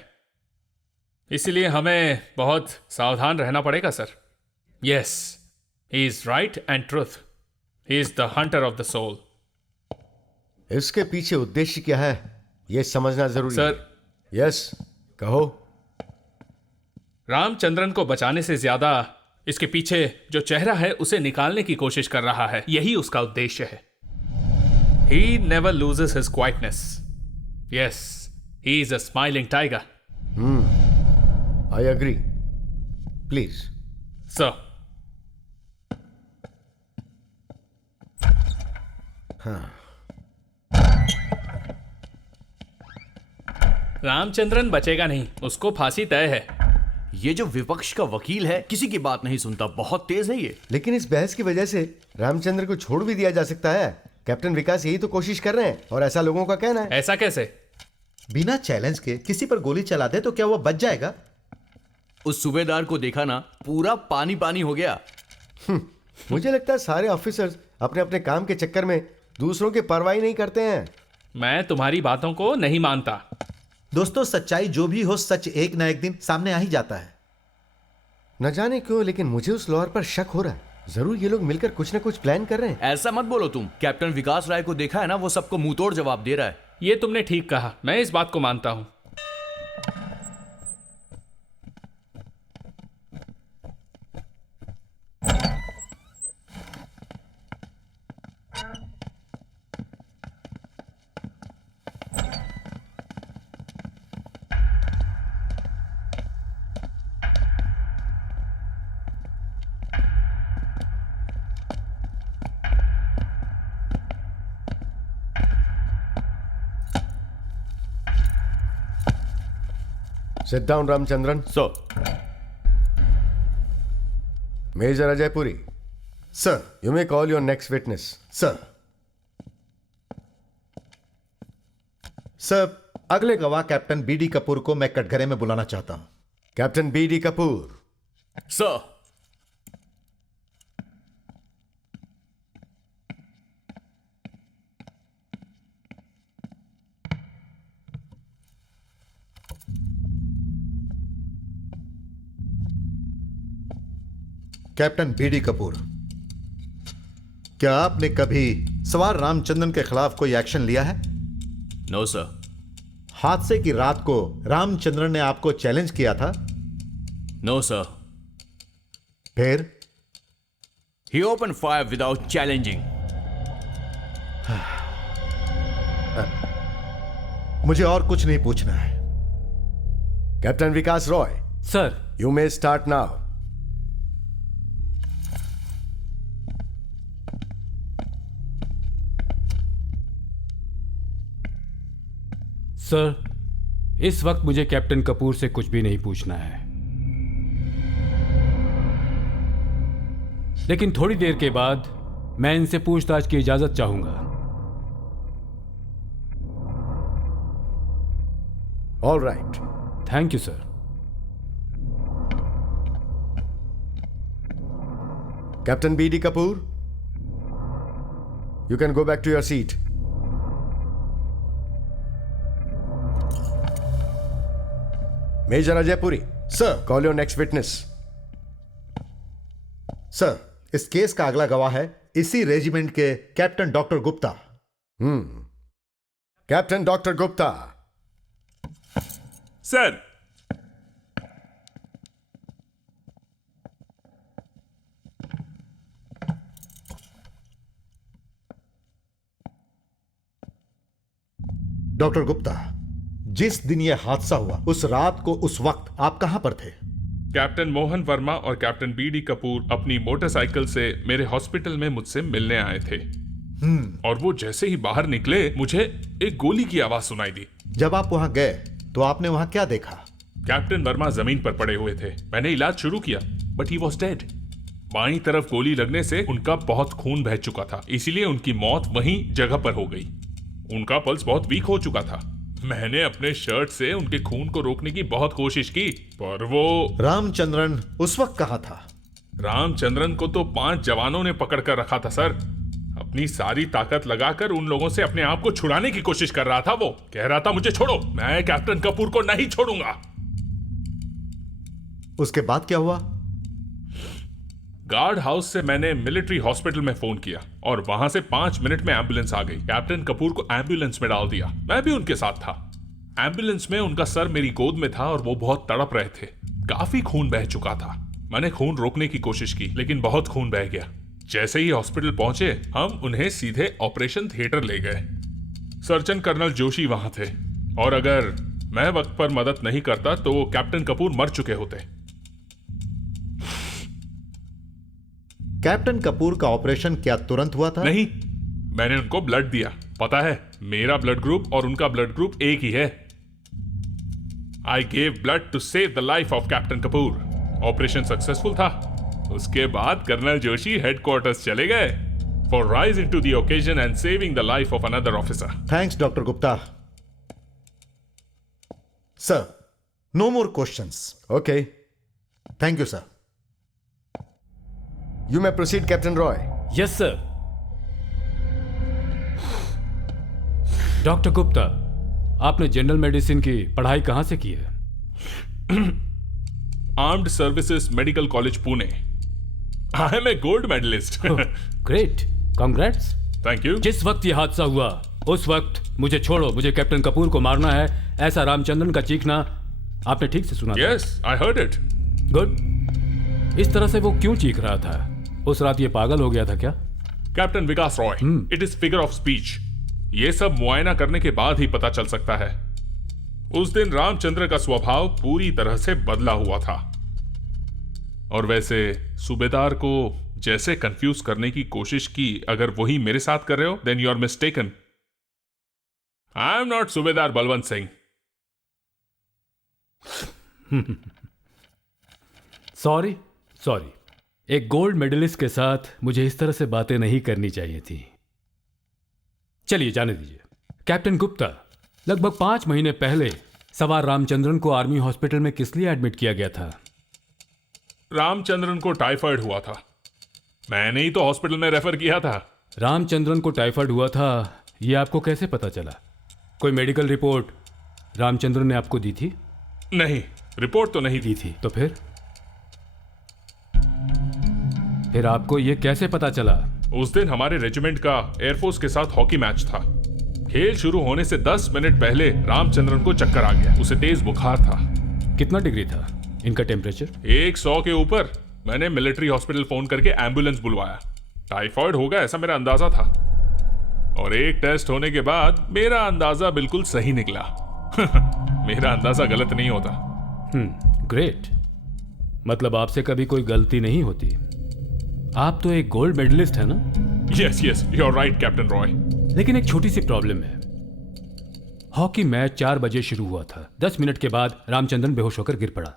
इसलिए हमें बहुत सावधान रहना पड़ेगा sir. Yes, he is right and truth. He is the hunter of the soul. इसके पीछे उद्देश्य क्या है यह समझना जरूरी है। सर, यस, कहो। रामचंद्रन को बचाने से ज्यादा इसके पीछे जो चेहरा है उसे निकालने की कोशिश कर रहा है, यही उसका उद्देश्य है। He never loses his quietness. Yes, he is a smiling tiger. I agree. Please. Sir. Ramachandran बचेगा नहीं, उसको फांसी तय है। ये जो विपक्ष का वकील है किसी की बात नहीं सुनता, बहुत तेज है ये। लेकिन इस बहस की वजह से रामचंद्र को छोड़ भी दिया जा सकता है। कैप्टन विकास यही तो कोशिश कर रहे हैं, और ऐसा लोगों का कहना है। ऐसा कैसे? बिना चैलेंज के किसी पर गोली चला दे तो क्या वो बच जाएगा? उस सूबेदार को देखा ना, पूरा पानी पानी हो गया। मुझे लगता है सारे ऑफिसर्स अपने अपने काम के चक्कर में दूसरों की परवाही नहीं करते हैं। मैं तुम्हारी बातों को नहीं मानता। दोस्तों, सच्चाई जो भी हो, सच एक ना एक दिन सामने आ ही जाता है। न जाने क्यों, लेकिन मुझे उस लॉयर पर शक हो रहा है। जरूर ये लोग मिलकर कुछ ना कुछ प्लान कर रहे हैं। ऐसा मत बोलो तुम। कैप्टन विकास राय को देखा है ना, वो सबको मुंह तोड़ जवाब दे रहा है। ये तुमने ठीक कहा, मैं इस बात को मानता हूं। Sit down, Ramchandran. Sir Major Ajay Puri, sir you may call your next witness. Sir sir अगले गवाह कैप्टन बीडी कपूर को मैं कटघरे में बुलाना चाहता हूं। Captain B.D. Kapoor. Sir. Captain BD Kapoor, क्या आपने कभी सवार रामचंद्रन के खिलाफ कोई एक्शन लिया है? No, sir. हादसे की रात को रामचंद्रन ने आपको चैलेंज किया था? No, sir. फिर He opened fire without challenging. मुझे और कुछ नहीं पूछना है। Captain Vikas Roy, sir, you may start now. Sir, इस वक्त मुझे कैप्टन कपूर से कुछ भी नहीं पूछना है, लेकिन थोड़ी देर के बाद मैं इनसे पूछताछ की इजाजत चाहूंगा। All right. Thank you sir. Captain B.D. Kapoor, you can go back to your seat. Major Ajay Puri, sir call your next witness. Sir, इस केस का अगला गवाह है इसी रेजिमेंट के captain doctor Gupta. Captain Dr. Gupta. Sir, doctor Gupta, जिस दिन यह हादसा हुआ उस रात को उस वक्त आप कहां पर थे? कैप्टन मोहन वर्मा और कैप्टन बीडी कपूर अपनी मोटरसाइकिल से मेरे हॉस्पिटल में मुझसे मिलने आए थे। और वो जैसे ही बाहर निकले मुझे एक गोली की आवाज सुनाई दी। जब आप वहां गए तो आपने वहां क्या देखा? कैप्टन वर्मा जमीन पर पड़े हुए थे। मैंने इलाज शुरू किया, बट ही वॉज डेड। बाईं तरफ गोली लगने से उनका बहुत खून बह चुका था, इसीलिए उनकी मौत वहीं जगह पर हो गई। उनका पल्स बहुत वीक हो चुका था। मैंने अपने शर्ट से उनके खून को रोकने की बहुत कोशिश की, पर वो रामचंद्रन उस वक्त कहां था? रामचंद्रन को तो 5 जवानों ने पकड़ कर रखा था सर। अपनी सारी ताकत लगाकर उन लोगों से अपने आप को छुड़ाने की कोशिश कर रहा था। वो कह रहा था, मुझे छोड़ो, मैं कैप्टन कपूर को नहीं छोड़ूंगा। उसके बाद क्या हुआ? गार्ड हाउस से मैंने मिलिट्री हॉस्पिटल में फोन किया और वहां से 5 मिनट में एम्बुलेंस आ गई। कैप्टन कपूर को एम्बुलेंस में डाल दिया। मैं भी उनके साथ था। एम्बुलेंस में उनका सर मेरी गोद में था और वो बहुत तड़प रहे थे। काफी खून बह चुका था। मैंने खून रोकने की कोशिश की, लेकिन बहुत खून बह गया। जैसे ही हॉस्पिटल पहुंचे हम उन्हें सीधे ऑपरेशन थिएटर ले गए। सर्जन कर्नल जोशी वहां थे और अगर मैं वक्त पर मदद नहीं करता तो कैप्टन कपूर मर चुके होते। कैप्टन कपूर का ऑपरेशन क्या तुरंत हुआ था? नहीं, मैंने उनको ब्लड दिया। पता है, मेरा ब्लड ग्रुप और उनका ब्लड ग्रुप एक ही है। I gave blood to save the life of captain Kapoor. Operation successful था। उसके बाद कर्नल जोशी हेडक्वार्टर्स चले गए for rise into the occasion and saving the life of another officer. Thanks doctor Gupta. Sir, no more questions. Okay. Thank you sir. You may proceed, Captain Roy. Yes sir. Doctor Gupta, आपने जनरल मेडिसिन की पढ़ाई कहां से की है? Armed services medical college Pune. I am a gold medalist. Great, congrats. Thank you. जिस वक्त यह हादसा हुआ उस वक्त मुझे छोड़ो, मुझे कैप्टन कपूर को मारना है, ऐसा रामचंद्रन का चीखना आपने ठीक से सुना था? Yes, I heard it. Good. इस तरह से वो क्यों चीख रहा था? उस रात ये पागल हो गया था क्या? Captain Vikas Roy, it is figure of speech. ये सब मुआयना करने के बाद ही पता चल सकता है। उस दिन रामचंद्र का स्वभाव पूरी तरह से बदला हुआ था। और वैसे सूबेदार को जैसे कंफ्यूज करने की कोशिश की, अगर वही मेरे साथ कर रहे हो, then you are mistaken. I am not Subedar Balwant Singh. Sorry sorry, एक गोल्ड मेडलिस्ट के साथ मुझे इस तरह से बातें नहीं करनी चाहिए थी। चलिए जाने दीजिए। कैप्टन गुप्ता, लगभग 5 महीने पहले सवार रामचंद्रन को आर्मी हॉस्पिटल में किस लिए एडमिट किया गया था? रामचंद्रन को टाइफाइड हुआ था। मैंने ही तो हॉस्पिटल में रेफर किया था। रामचंद्रन को टाइफाइड हुआ था, यह आपको कैसे पता चला? कोई मेडिकल रिपोर्ट रामचंद्रन ने आपको दी थी? नहीं, रिपोर्ट तो नहीं दी थी। तो फिर आपको यह कैसे पता चला? उस दिन हमारे रेजिमेंट का एयरफोर्स के साथ हॉकी मैच था। खेल शुरू होने से 10 मिनट पहले रामचंद्रन को चक्कर आ गया। उसे तेज बुखार था। कितना डिग्री था इनका टेम्परेचर? 100 के ऊपर। मैंने मिलिट्री हॉस्पिटल फोन करके एम्बुलेंस बुलवाया। टाइफाइड होगा ऐसा मेरा अंदाजा था, और एक टेस्ट होने के बाद मेरा अंदाजा बिल्कुल सही निकला। मेरा अंदाजा गलत नहीं होता। ग्रेट, मतलब आपसे कभी कोई गलती नहीं होती। आप तो एक गोल्ड मेडलिस्ट है ना? Yes yes, you are right captain Roy. लेकिन एक छोटी सी प्रॉब्लम है। हॉकी मैच 4 बजे शुरू हुआ था। 10 मिनट के बाद रामचंद्रन बेहोश होकर गिर पड़ा।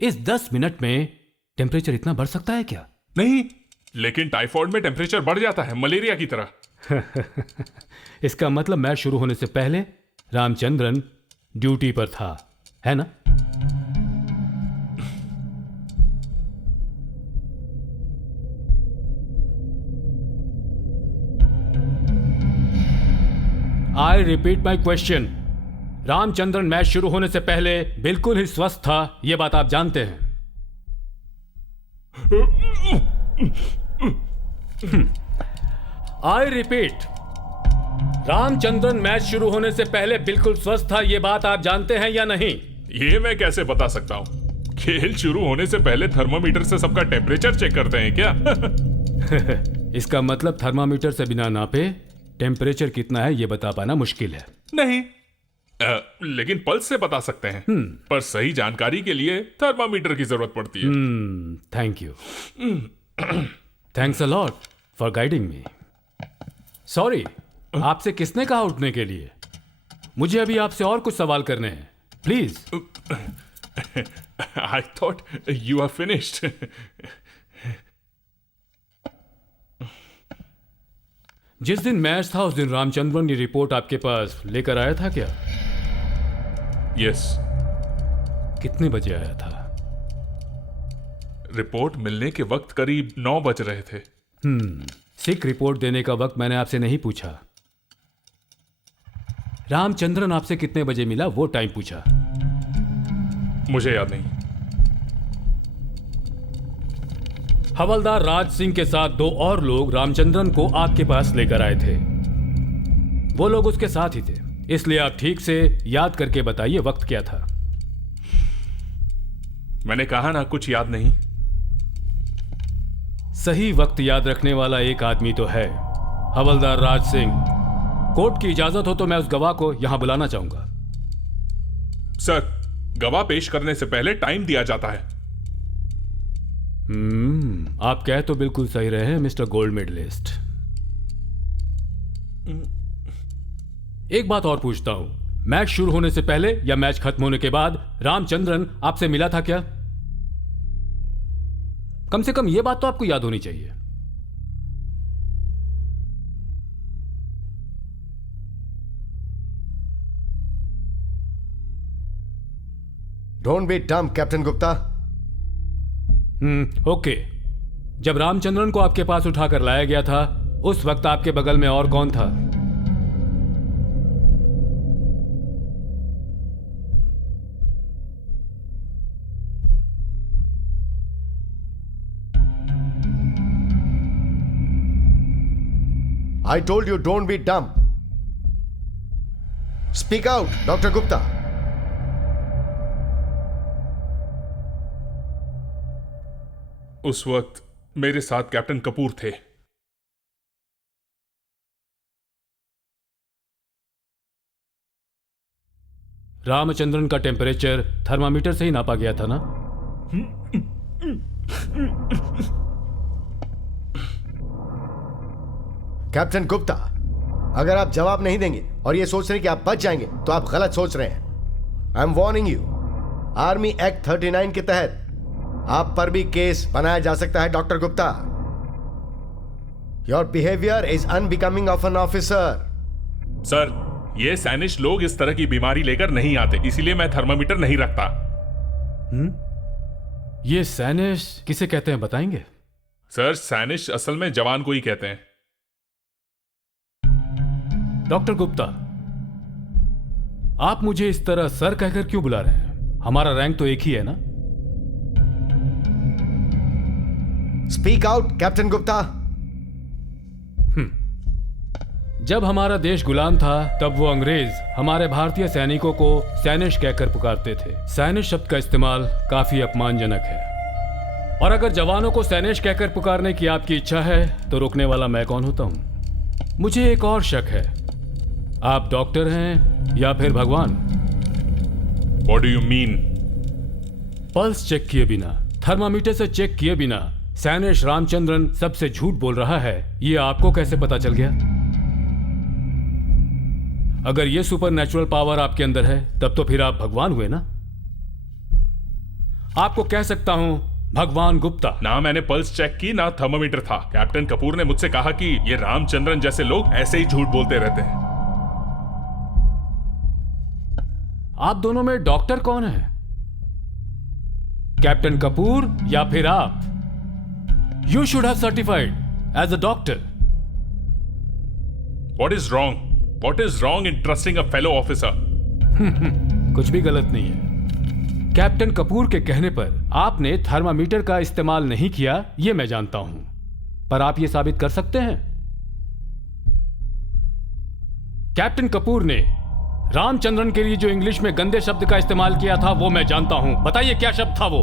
इस 10 मिनट में टेम्परेचर इतना बढ़ सकता है क्या? नहीं, लेकिन टाइफाइड में टेम्परेचर बढ़ जाता है, मलेरिया की तरह। इसका मतलब मैच शुरू होने से पहले रामचंद्रन ड्यूटी पर था, है ना? I repeat my question. Ramachandran match शुरू होने से पहले बिल्कुल ही स्वस्थ था, यह बात आप जानते हैं। आई रिपीट, रामचंद्रन मैच शुरू होने से पहले बिल्कुल स्वस्थ था, यह बात आप जानते हैं या नहीं? ये मैं कैसे बता सकता हूं? खेल शुरू होने से पहले थर्मामीटर से सबका टेम्परेचर चेक करते हैं क्या? इसका मतलब थर्मामीटर से बिना नापे टेम्परेचर कितना है यह बता पाना मुश्किल है। नहीं, लेकिन पल्स से बता सकते हैं। पर सही जानकारी के लिए थर्मामीटर की जरूरत पड़ती है। Thank you. Thanks a lot for guiding me. Sorry, आपसे किसने कहा उठने के लिए? मुझे अभी आपसे और कुछ सवाल करने हैं, please. I thought you are finished. जिस दिन मैच था उस दिन रामचंद्रन ये रिपोर्ट आपके पास लेकर आया था क्या? यस। कितने बजे आया था? रिपोर्ट मिलने के वक्त करीब 9 बज रहे थे। सिक रिपोर्ट देने का वक्त मैंने आपसे नहीं पूछा। रामचंद्रन आपसे कितने बजे मिला वो टाइम पूछा। मुझे याद नहीं। हवलदार राज सिंह के साथ 2 और लोग रामचंद्रन को आपके पास लेकर आए थे। वो लोग उसके साथ ही थे, इसलिए आप ठीक से याद करके बताइए वक्त क्या था। मैंने कहा ना, कुछ याद नहीं। सही वक्त याद रखने वाला एक आदमी तो है, हवलदार राज सिंह। कोर्ट की इजाजत हो तो मैं उस गवाह को यहां बुलाना चाहूंगा। सर, गवाह पेश करने से पहले टाइम दिया जाता है। आप कह तो बिल्कुल सही रहे हैं मिस्टर गोल्ड मेडलिस्ट। एक बात और पूछता हूं, मैच शुरू होने से पहले या मैच खत्म होने के बाद रामचंद्रन आपसे मिला था क्या? कम से कम यह बात तो आपको याद होनी चाहिए। डोंट बी डम कैप्टन गुप्ता। ओके। जब रामचंद्रन को आपके पास उठाकर लाया गया था उस वक्त आपके बगल में और कौन था? I told you don't be dumb. Speak out, Dr. Gupta. उस वक्त मेरे साथ कैप्टन कपूर थे। रामचंद्रन का टेम्परेचर थर्मामीटर से ही नापा गया था ना? कैप्टन गुप्ता, अगर आप जवाब नहीं देंगे और ये सोच रहे हैं कि आप बच जाएंगे तो आप गलत सोच रहे हैं। I am warning you. Army act 39 के तहत आप पर भी केस बनाया जा सकता है doctor Gupta. Your behaviour is unbecoming of an officer. Sir, ये सैनिश लोग इस तरह की बीमारी लेकर नहीं आते, इसीलिए मैं थर्मामीटर नहीं रखता। ये सैनिश किसे कहते हैं बताएंगे? सर, सैनिश असल में जवान को ही कहते हैं। डॉक्टर गुप्ता, आप मुझे इस तरह सर कहकर क्यों बुला रहे हैं? हमारा रैंक तो एक ही है ना? Speak out captain Gupta. जब हमारा देश गुलाम था तब वो अंग्रेज हमारे भारतीय सैनिकों को सैनिश कहकर पुकारते थे। सैनिश शब्द का इस्तेमाल काफी अपमानजनक है, और अगर जवानों को सैनिश कहकर पुकारने की आपकी इच्छा है तो रोकने वाला मैं कौन होता हूं? मुझे एक और शक है, आप डॉक्टर हैं या फिर भगवान? What do you mean? Pulse check किए बिना, थर्मामीटर से चेक किए बिना सैनिश रामचंद्रन सबसे झूठ बोल रहा है, ये आपको कैसे पता चल गया? अगर ये सुपर नेचुरल पावर आपके अंदर है तब तो फिर आप भगवान हुए ना? आपको कह सकता हूं भगवान गुप्ता। ना मैंने पल्स चेक की ना थर्मामीटर था। कैप्टन कपूर ने मुझसे कहा कि ये रामचंद्रन जैसे लोग ऐसे ही झूठ बोलते रहते हैं। आप दोनों में डॉक्टर कौन है? कैप्टन कपूर या फिर आप? You should have certified as a doctor. What is wrong? What is wrong in trusting a fellow officer? कुछ भी गलत नहीं है। कैप्टन कपूर के कहने पर आपने थर्मामीटर का इस्तेमाल नहीं किया, यह मैं जानता हूं, पर आप यह साबित कर सकते हैं? कैप्टन कपूर ने रामचंद्रन के लिए जो इंग्लिश में गंदे शब्द का इस्तेमाल किया था वो मैं जानता हूं। बताइए क्या शब्द था वो?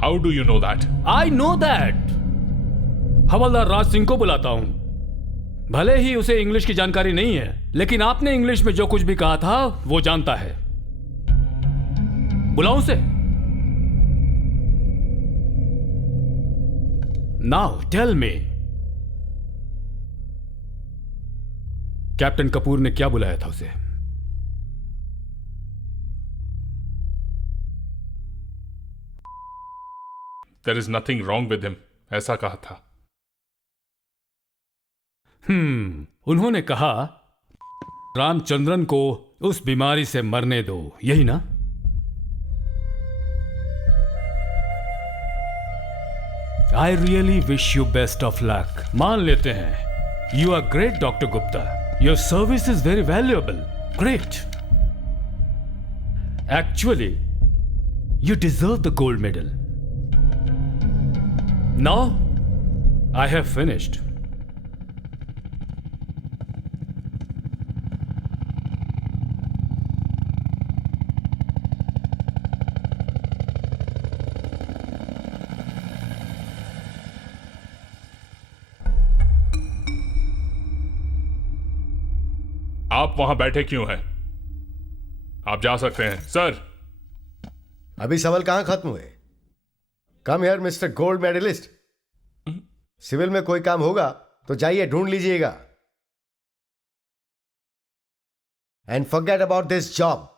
How do you know that? I know that. हवलदार राज सिंह को बुलाता हूं। भले ही उसे इंग्लिश की जानकारी नहीं है, लेकिन आपने इंग्लिश में जो कुछ भी कहा था वो जानता है। बुलाऊं उसे? Now tell me, captain Kapoor ने क्या बुलाया था उसे? There is nothing wrong with him. ऐसा कहा था। उन्होंने कहा रामचंद्रन को उस बीमारी से मरने दो, यही ना? I really wish you best of luck. मान लेते हैं you are great doctor Gupta, your service is very valuable, great. Actually you deserve the gold medal. Now I have finished. आप वहां बैठे क्यों हैं? आप जा सकते हैं सर। अभी सवाल कहां खत्म हुए? Come here mister gold medalist. Civil में कोई काम होगा तो जाइए ढूंढ लीजिएगा। And forget about this job.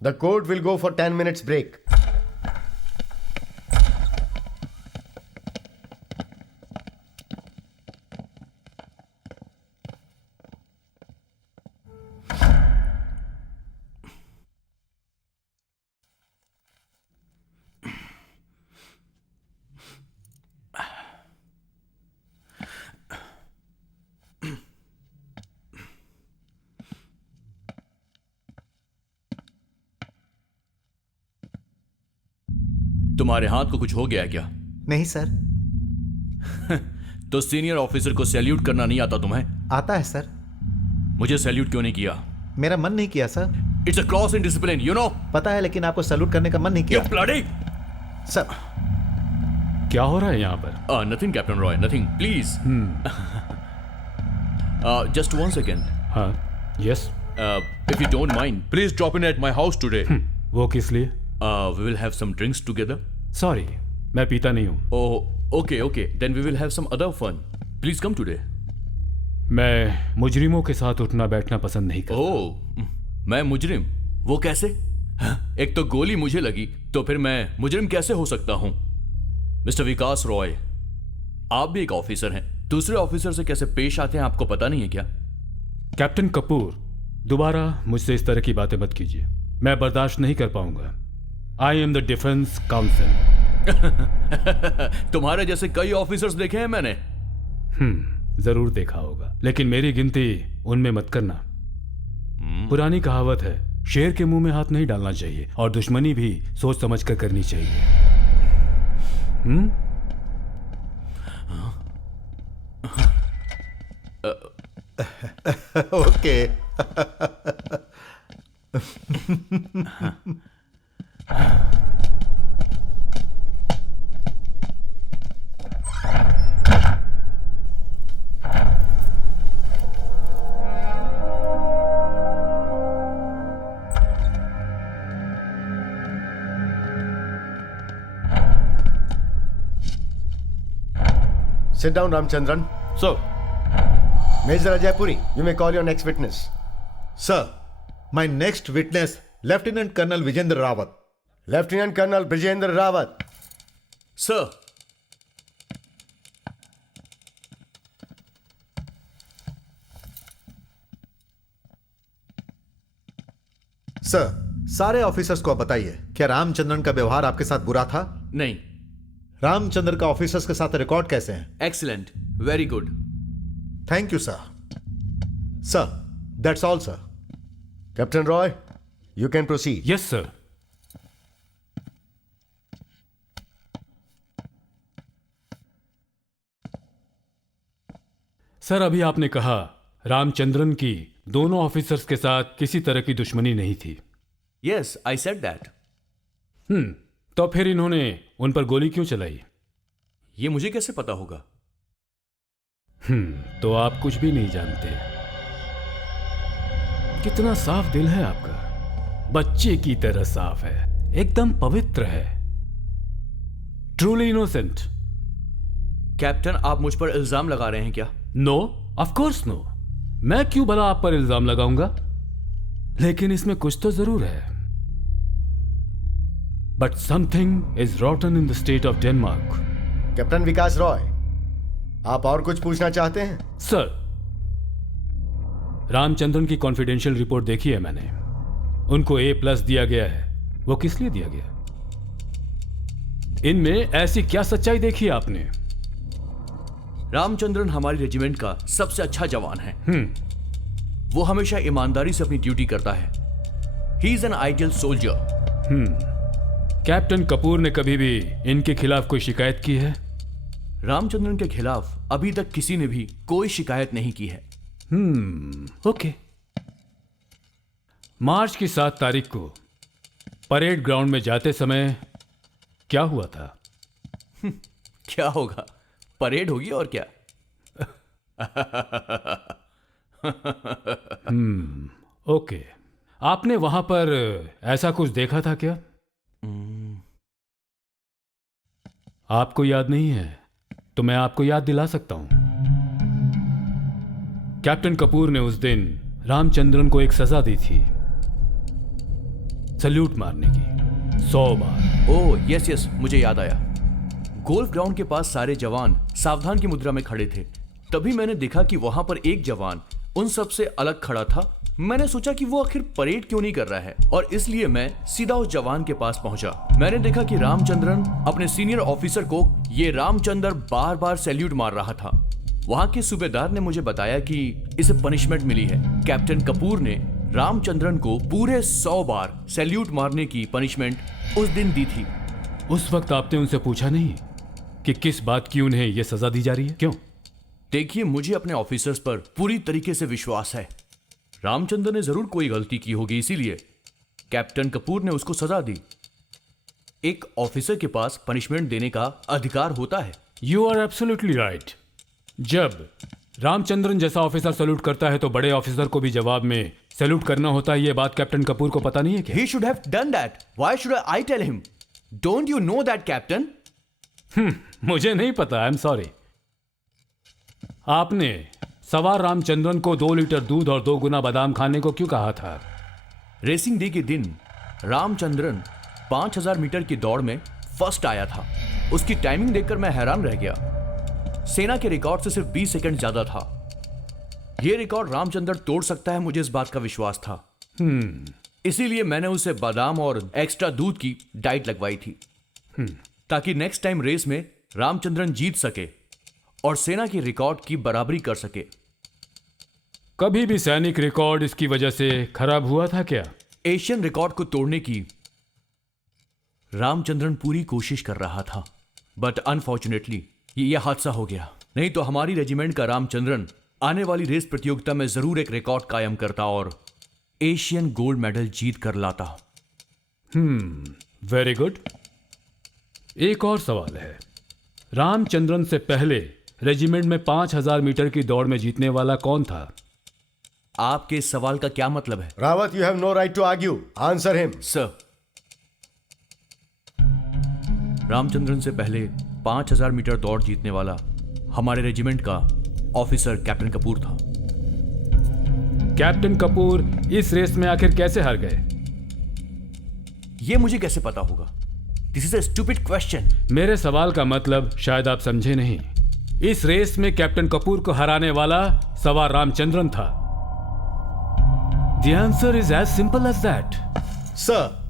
The court will go for 10 minutes break. तुम्हारे हाथ को कुछ हो गया है क्या? नहीं सर। तो सीनियर ऑफिसर को सैल्यूट करना नहीं आता तुम्हें? आता है सर। मुझे सैल्यूट क्यों नहीं किया? मेरा मन नहीं किया sir. It's a cross in discipline, you know. पता है, लेकिन आपको सैल्यूट करने का मन नहीं किया। You bloody! सर क्या हो रहा है यहां पर? Nothing captain Roy, nothing, please. Just 1 second. हाँ, yes. If you don't mind, please drop in at my house today. वो किस लिए? We will have some drinks together. Sorry, मैं पीता नहीं हूँ. Oh, okay. Then we will have some other fun. Please come today. मैं मुजरिमों के साथ उठना बैठना पसंद नहीं करता. ओह, मैं मुजरिम? वो कैसे? एक तो गोली मुझे लगी, तो फिर मैं मुजरिम कैसे हो सकता हूं? मिस्टर विकास रॉय, आप भी एक ऑफिसर हैं. दूसरे ऑफिसर से कैसे पेश आते हैं आपको पता नहीं है क्या? कैप्टन कपूर, दोबारा मुझसे इस तरह की बातें मत कीजिए. मैं बर्दाश्त नहीं कर पाऊंगा. I am the defence council. तुम्हारे जैसे कई ऑफिसर्स देखे हैं मैंने. जरूर देखा होगा, लेकिन मेरी गिनती उनमें मत करना. पुरानी कहावत है, शेर के मुंह में हाथ नहीं डालना चाहिए और दुश्मनी भी सोच समझ कर करनी चाहिए. Okay. Sit down, Ramchandran. Sir. Major Ajay Puri, you may call your next witness. Sir, my next witness, Lieutenant Colonel Vijendra Rawat. Lieutenant Colonel Vijendra Rawat. Sir. Sir, सारे ऑफिसर्स को आप बताइए, क्या रामचंद्रन का व्यवहार आपके साथ बुरा था? नहीं. रामचंद्र का ऑफिसर्स के साथ रिकॉर्ड कैसे हैं? Excellent, very good. Thank you sir. Sir, that's all sir. Captain Roy, you can proceed. Yes sir. Sir, अभी आपने कहा रामचंद्रन की दोनों ऑफिसर्स के साथ किसी तरह की दुश्मनी नहीं थी. Yes, I said that. तो फिर इन्होंने उन पर गोली क्यों चलाई? ये मुझे कैसे पता होगा? तो आप कुछ भी नहीं जानते. कितना साफ दिल है आपका, बच्चे की तरह साफ है, एकदम पवित्र है. Truly innocent. कैप्टन, आप मुझ पर इल्जाम लगा रहे हैं क्या? No, of course no. मैं क्यों भला आप पर इल्जाम लगाऊंगा? लेकिन इसमें कुछ तो जरूर है. But something is rotten in the state of Denmark. Captain Vikas Roy, आप और कुछ पूछना चाहते हैं? सर, रामचंद्रन की कॉन्फिडेंशियल रिपोर्ट देखी है मैंने. उनको A+ दिया गया है. वो किस लिए दिया गया? इनमें ऐसी क्या सच्चाई देखी आपने? रामचंद्रन हमारी रेजिमेंट का सबसे अच्छा जवान है. वो हमेशा ईमानदारी से अपनी ड्यूटी करता है. He is an ideal soldier. Captain Kapoor ने कभी भी इनके खिलाफ कोई शिकायत की है? रामचंद्रन के खिलाफ अभी तक किसी ने भी कोई शिकायत नहीं की है. ओके. मार्च की 7 तारीख को परेड ग्राउंड में जाते समय क्या हुआ था? क्या होगा? परेड होगी और क्या. ओके. आपने वहां पर ऐसा कुछ देखा था क्या? आपको याद नहीं है तो मैं आपको याद दिला सकता हूं. कैप्टन कपूर ने उस दिन रामचंद्रन को एक सजा दी थी, सल्यूट मारने की 100 बार. ओह यस, मुझे याद आया. गोल्फ ग्राउंड के पास सारे जवान सावधान की मुद्रा में खड़े थे. तभी मैंने देखा कि वहां पर एक जवान उन सब से अलग खड़ा था. मैंने सोचा कि वो आखिर परेड क्यों नहीं कर रहा है, और इसलिए मैं सीधा उस जवान के पास पहुंचा. मैंने देखा कि रामचंद्रन अपने सीनियर ऑफिसर को ये रामचंद्र बार बार सैल्यूट मार रहा था. वहां के सूबेदार ने मुझे बताया कि इसे पनिशमेंट मिली है. कैप्टन कपूर ने रामचंद्रन को पूरे 100 बार सैल्यूट मारने की पनिशमेंट उस दिन दी थी. उस वक्त आपने उनसे पूछा नहीं कि किस बात की उन्हें यह सजा दी जा रही है? क्यों? देखिए, मुझे अपने ऑफिसर्स पर पूरी तरीके से विश्वास है. रामचंद्र ने जरूर कोई गलती की होगी, इसीलिए कैप्टन कपूर ने उसको सजा दी. एक ऑफिसर के पास पनिशमेंट देने का अधिकार होता है. You are absolutely right. जब रामचंद्रन जैसा ऑफिसर सैल्यूट करता है तो बड़े ऑफिसर को भी जवाब में सैल्यूट करना होता है। ये बात कैप्टन कपूर को पता नहीं है क्या? He should have done that. Why should I tell him? Don't you know that, Captain? मुझे नहीं पता, आई एम सॉरी। आपने सवार रामचंद्रन को 2 लीटर दूध और 2 गुना बादाम खाने को क्यों कहा था? रेसिंग डे के दिन रामचंद्रन 5000 मीटर की दौड़ में फर्स्ट आया था। उसकी टाइमिंग देखकर मैं हैरान रह गया। सेना के रिकॉर्ड से सिर्फ 20 सेकंड ज्यादा था। यह रिकॉर्ड रामचंद्रन तोड़ सकता है, मुझे इस बात का विश्वास था। इसीलिए मैंने उसे बादाम और एक्स्ट्रा दूध की डाइट लगवाई थी, ताकि नेक्स्ट टाइम रेस में रामचंद्रन जीत सके और सेना की रिकॉर्ड की बराबरी कर सके। कभी भी सैनिक रिकॉर्ड इसकी वजह से खराब हुआ था क्या? एशियन रिकॉर्ड को तोड़ने की रामचंद्रन पूरी कोशिश कर रहा था, बट अनफॉर्चुनेटली यह हादसा हो गया। नहीं तो हमारी रेजिमेंट का रामचंद्रन आने वाली रेस प्रतियोगिता में जरूर एक रिकॉर्ड कायम करता और एशियन गोल्ड मेडल जीत कर लाता। Very good. एक और सवाल है, रामचंद्रन से पहले रेजिमेंट में 5000 मीटर की दौड़ में जीतने वाला कौन था? आपके इस सवाल का क्या मतलब है? Rawat, you have no right to argue, answer him. Sir, Ramachandran से पहले 5000 मीटर दौड़ जीतने वाला हमारे रेजिमेंट का ऑफिसर कैप्टन कपूर था। कैप्टन कपूर इस रेस में आखिर कैसे हार गए? यह मुझे कैसे पता होगा? This is a stupid question. मेरे सवाल का मतलब शायद आप समझे नहीं। इस रेस में कैप्टन कपूर को हराने वाला सवार रामचंद्रन था। The answer is as simple as that. Sir,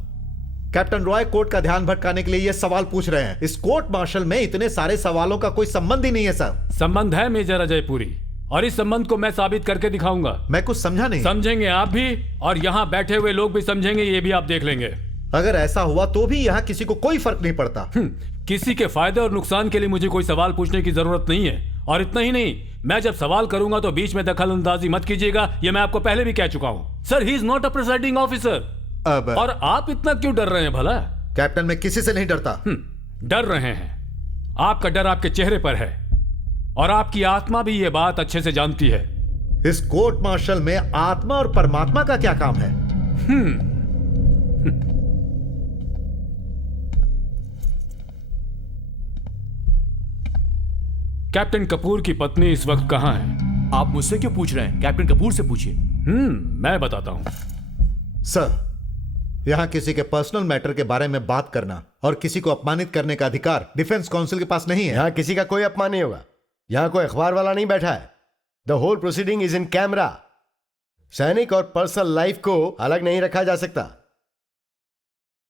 captain Roy court का ध्यान भटकाने के लिए यह सवाल पूछ रहे हैं। इस कोर्ट मार्शल में इतने सारे सवालों का कोई संबंध ही नहीं है सर। संबंध है मेजर अजय पुरी, और इस संबंध को मैं साबित करके दिखाऊंगा। मैं कुछ समझा नहीं। समझेंगे आप भी, और यहाँ बैठे हुए लोग भी समझेंगे, ये भी आप देख लेंगे। अगर ऐसा हुआ तो भी यहाँ किसी को कोई फर्क नहीं पड़ता। किसी के फायदे और नुकसान के लिए मुझे कोई सवाल पूछने की जरूरत नहीं है। और इतना ही नहीं, मैं जब सवाल करूंगा तो बीच में दखल अंदाजी मत कीजिएगा, ये मैं आपको पहले भी कह चुका हूं। Sir, he is not a presiding officer. और आप इतना क्यों डर रहे हैं भला? कैप्टन, मैं किसी से नहीं डरता। डर रहे हैं। आपका डर आपके चेहरे पर है, और आपकी आत्मा भी ये बात अच्छे से जानती है। इस कोर्ट मार्शल में आत्मा और परमात्मा का क्या काम है? कैप्टन कपूर की पत्नी इस वक्त कहां है? आप मुझसे क्यों पूछ रहे हैं? कैप्टन कपूर से पूछिए। मैं बताता हूं। सर, यहां किसी के पर्सनल मैटर के बारे में बात करना और किसी को अपमानित करने का अधिकार डिफेंस काउंसिल के पास नहीं है। यहां किसी का कोई अपमान नहीं होगा। यहां कोई अखबार वाला नहीं बैठा है। The whole proceeding is in camera. सैनिक और पर्सनल लाइफ को अलग नहीं रखा जा सकता।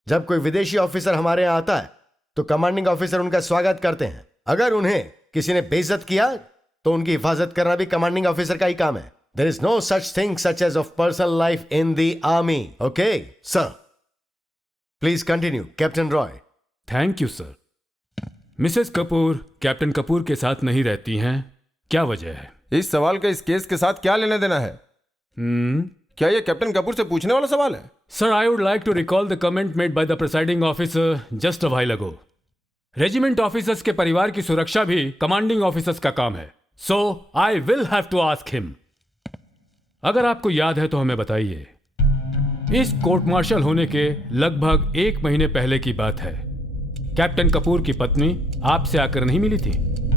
जब कोई विदेशी ऑफिसर हमारे यहां आता है तो कमांडिंग ऑफिसर उनका स्वागत करते हैं। अगर उन्हें किसी ने बेइज्जत किया तो उनकी हिफाजत करना भी कमांडिंग ऑफिसर का ही काम है। There is no such thing such as of personal life in the army. Okay sir, please continue captain Roy. Thank you sir. Mrs Kapoor captain Kapoor के साथ नहीं रहती हैं, क्या वजह है? इस सवाल का इस केस के साथ क्या लेना देना है? क्या यह कैप्टन कपूर से पूछने वाला सवाल है? Sir, I would like to recall the comment made by the presiding officer just a while ago. Regiment officers के परिवार की सुरक्षा भी कमांडिंग ऑफिसर्स का काम है। So I will have to ask him. अगर आपको याद है तो हमें बताइए। इस कोर्ट मार्शल होने के लगभग 1 महीने पहले की बात है। कैप्टन कपूर की पत्नी आपसे आकर नहीं मिली थी,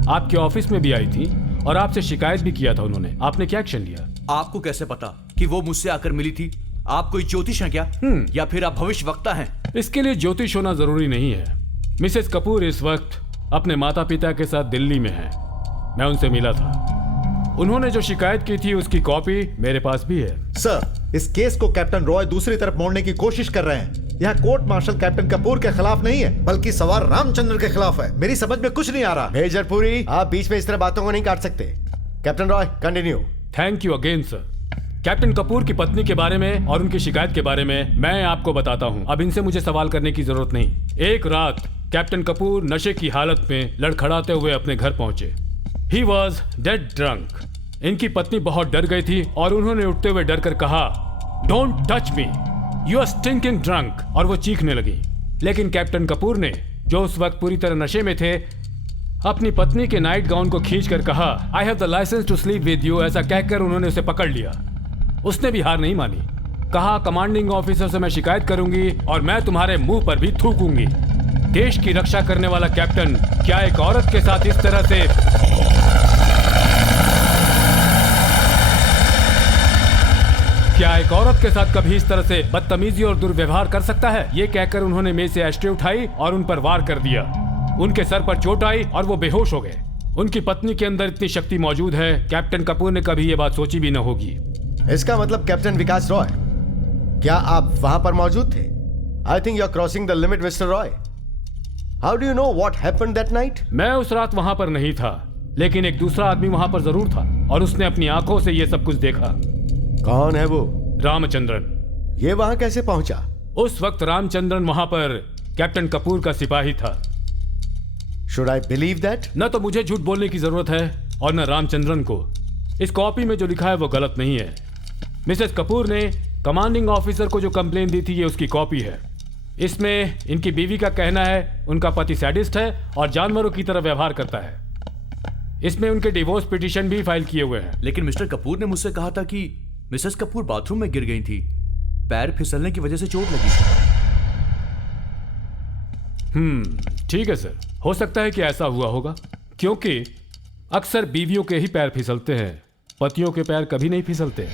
आपके ऑफिस में भी आई थी और आपसे शिकायत भी किया था उन्होंने। आपने क्या एक्शन लिया? आपको कैसे पता कि वो मुझसे आकर मिली थी? आप कोई ज्योतिष हैं क्या? या फिर आप भविष्यवक्ता हैं? इसके लिए ज्योतिष होना जरूरी नहीं है। मिसेस कपूर इस वक्त अपने माता पिता के साथ दिल्ली में है। मैं उनसे मिला था। उन्होंने जो शिकायत की थी उसकी कॉपी मेरे पास भी है। सर, इस केस को कैप्टन रॉय दूसरी तरफ मोड़ने की कोशिश कर रहे हैं। यह कोर्ट मार्शल कैप्टन कपूर के खिलाफ नहीं है, बल्कि सवार रामचंद्र के खिलाफ है। मेरी समझ में कुछ नहीं आ रहा। मेजर पुरी, आप बीच में इस तरह बातों को नहीं काट सकते। Captain Roy, continue. Thank you again sir. Captain Kapoor की पत्नी के बारे में और उनकी शिकायत के बारे में मैं आपको बताता हूं। अब इनसे मुझे सवाल करने की जरूरत नहीं। एक रात कैप्टन कपूर नशे की हालत में लड़खड़ाते हुए अपने घर पहुंचे। He was dead drunk. इनकी पत्नी बहुत डर गई थी और उन्होंने उठते हुए डर कर कहा, don't touch me, you are stinking drunk, और वो चीखने लगी। लेकिन कैप्टन कपूर ने, जो उस वक्त पूरी तरह नशे में थे, अपनी पत्नी के नाइट गाउन को खींचकर कहा, I have the licence to sleep with you. ऐसा कहकर उन्होंने उसे पकड़ लिया। उसने भी हार नहीं मानी। कहा, कमांडिंग ऑफिसर से मैं शिकायत करूंगी और मैं तुम्हारे मुंह पर भी थूकूंगी। देश की रक्षा करने वाला कैप्टन क्या एक औरत के साथ इस तरह से कभी इस तरह से बदतमीजी और दुर्व्यवहार कर सकता है? ये कहकर उन्होंने मेज से एस्ट्रे उठाई और उन पर वार कर दिया। उनके सर पर चोट आई और वो बेहोश हो गए। उनकी पत्नी के अंदर इतनी शक्ति मौजूद है, कैप्टन कपूर ने कभी ये बात सोची भी न होगी। इसका मतलब कैप्टन विकास रॉय, क्या आप वहां पर मौजूद थे? I think you are crossing the limit mister Roy. How do you know what happened that night? मैं उस रात वहां पर नहीं था, लेकिन एक दूसरा आदमी वहां पर जरूर था और उसने अपनी आंखों से ये सब कुछ देखा। कौन है वो? रामचंद्रन। ये वहां कैसे पहुंचा? उस वक्त रामचंद्रन वहां पर कैप्टन कपूर का सिपाही था। Should I believe that? न तो मुझे झूठ बोलने की जरूरत है और न रामचंद्रन को। इस कॉपी में जो लिखा है वो गलत नहीं है। मिसेस कपूर ने कमांडिंग ऑफिसर को जो कंप्लेन दी थी, ये उसकी कॉपी है। इसमें इनकी बीवी का कहना है उनका पति सैडिस्ट है और जानवरों की तरह व्यवहार करता है। इसमें उनके डिवोर्स पिटीशन भी फाइल किए हुए हैं। लेकिन मिस्टर कपूर ने मुझसे कहा था कि मिसेस कपूर बाथरूम में गिर गई थी, पैर फिसलने की वजह से चोट लगी। ठीक है सर, हो सकता है कि ऐसा हुआ होगा, क्योंकि अक्सर बीवियों के ही पैर फिसलते हैं, पतियों के पैर कभी नहीं फिसलते।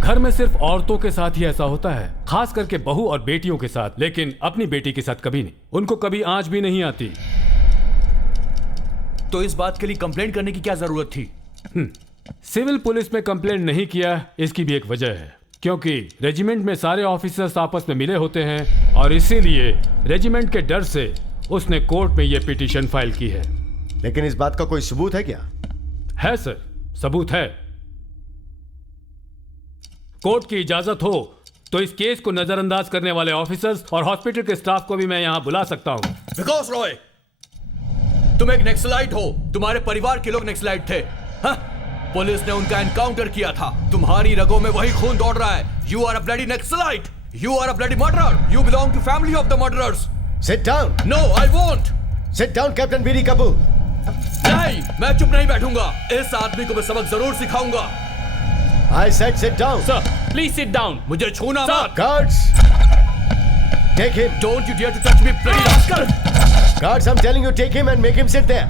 घर में सिर्फ औरतों के साथ ही ऐसा होता है, खास करके बहू और बेटियों के साथ, लेकिन अपनी बेटी के साथ कभी नहीं। उनको कभी आंच भी नहीं आती। तो इस बात के लिए कंप्लेंट करने की क्या जरूरत थी? सिविल पुलिस में कंप्लेंट नहीं किया, इसकी भी एक वजह है, क्योंकि रेजिमेंट में सारे ऑफिसर्स आपस में मिले होते हैं और इसीलिए रेजिमेंट के डर से उसने कोर्ट में यह पिटीशन फाइल की है। लेकिन इस बात का कोई सबूत है क्या? है सर, सबूत है। कोर्ट की इजाजत हो तो इस केस को नजरअंदाज करने वाले ऑफिसर्स और हॉस्पिटल के स्टाफ को भी मैं यहां बुला सकता हूं। विकास रॉय, तुम एक नक्सलाइट हो, तुम्हारे परिवार के लोग नक्सलाइट थे। हाँ? पुलिस ने उनका एनकाउंटर किया था, तुम्हारी रगों में वही खून दौड़ रहा है। You are a bloody Naxalite, you are a bloody murderer, you belong to family of the murderers. Sit down. No, I won't. Sit down, Captain B D Kapoor. नहीं, मैं चुप नहीं बैठूंगा। इस आदमी को मैं सबक जरूर सिखाऊंगा। I said sit down. Sir, please sit down. मुझे छूना मत। Guards, take him. Don't you dare to touch me, bloody rascal. Guards, I'm telling you, take him and make him sit there.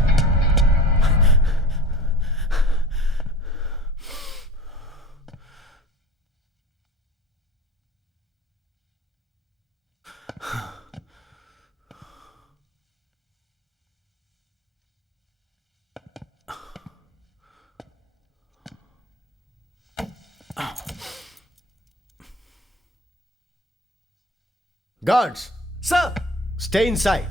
Guards, Sir, stay inside.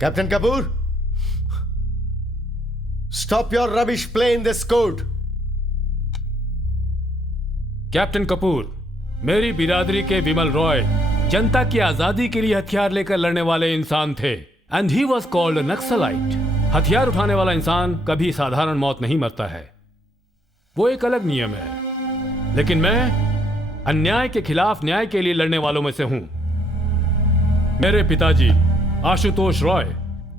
Captain Kapoor, stop your rubbish play in this court. Captain Kapoor, मेरी बिरादरी के विमल रॉय जनता की आजादी के लिए हथियार लेकर लड़ने वाले इंसान थे, and he was called naxalite. हथियार उठाने वाला इंसान कभी साधारण मौत नहीं मरता है, वो एक अलग नियम है। लेकिन मैं अन्याय के खिलाफ न्याय के लिए लड़ने वालों में से हूं। मेरे पिताजी आशुतोष रॉय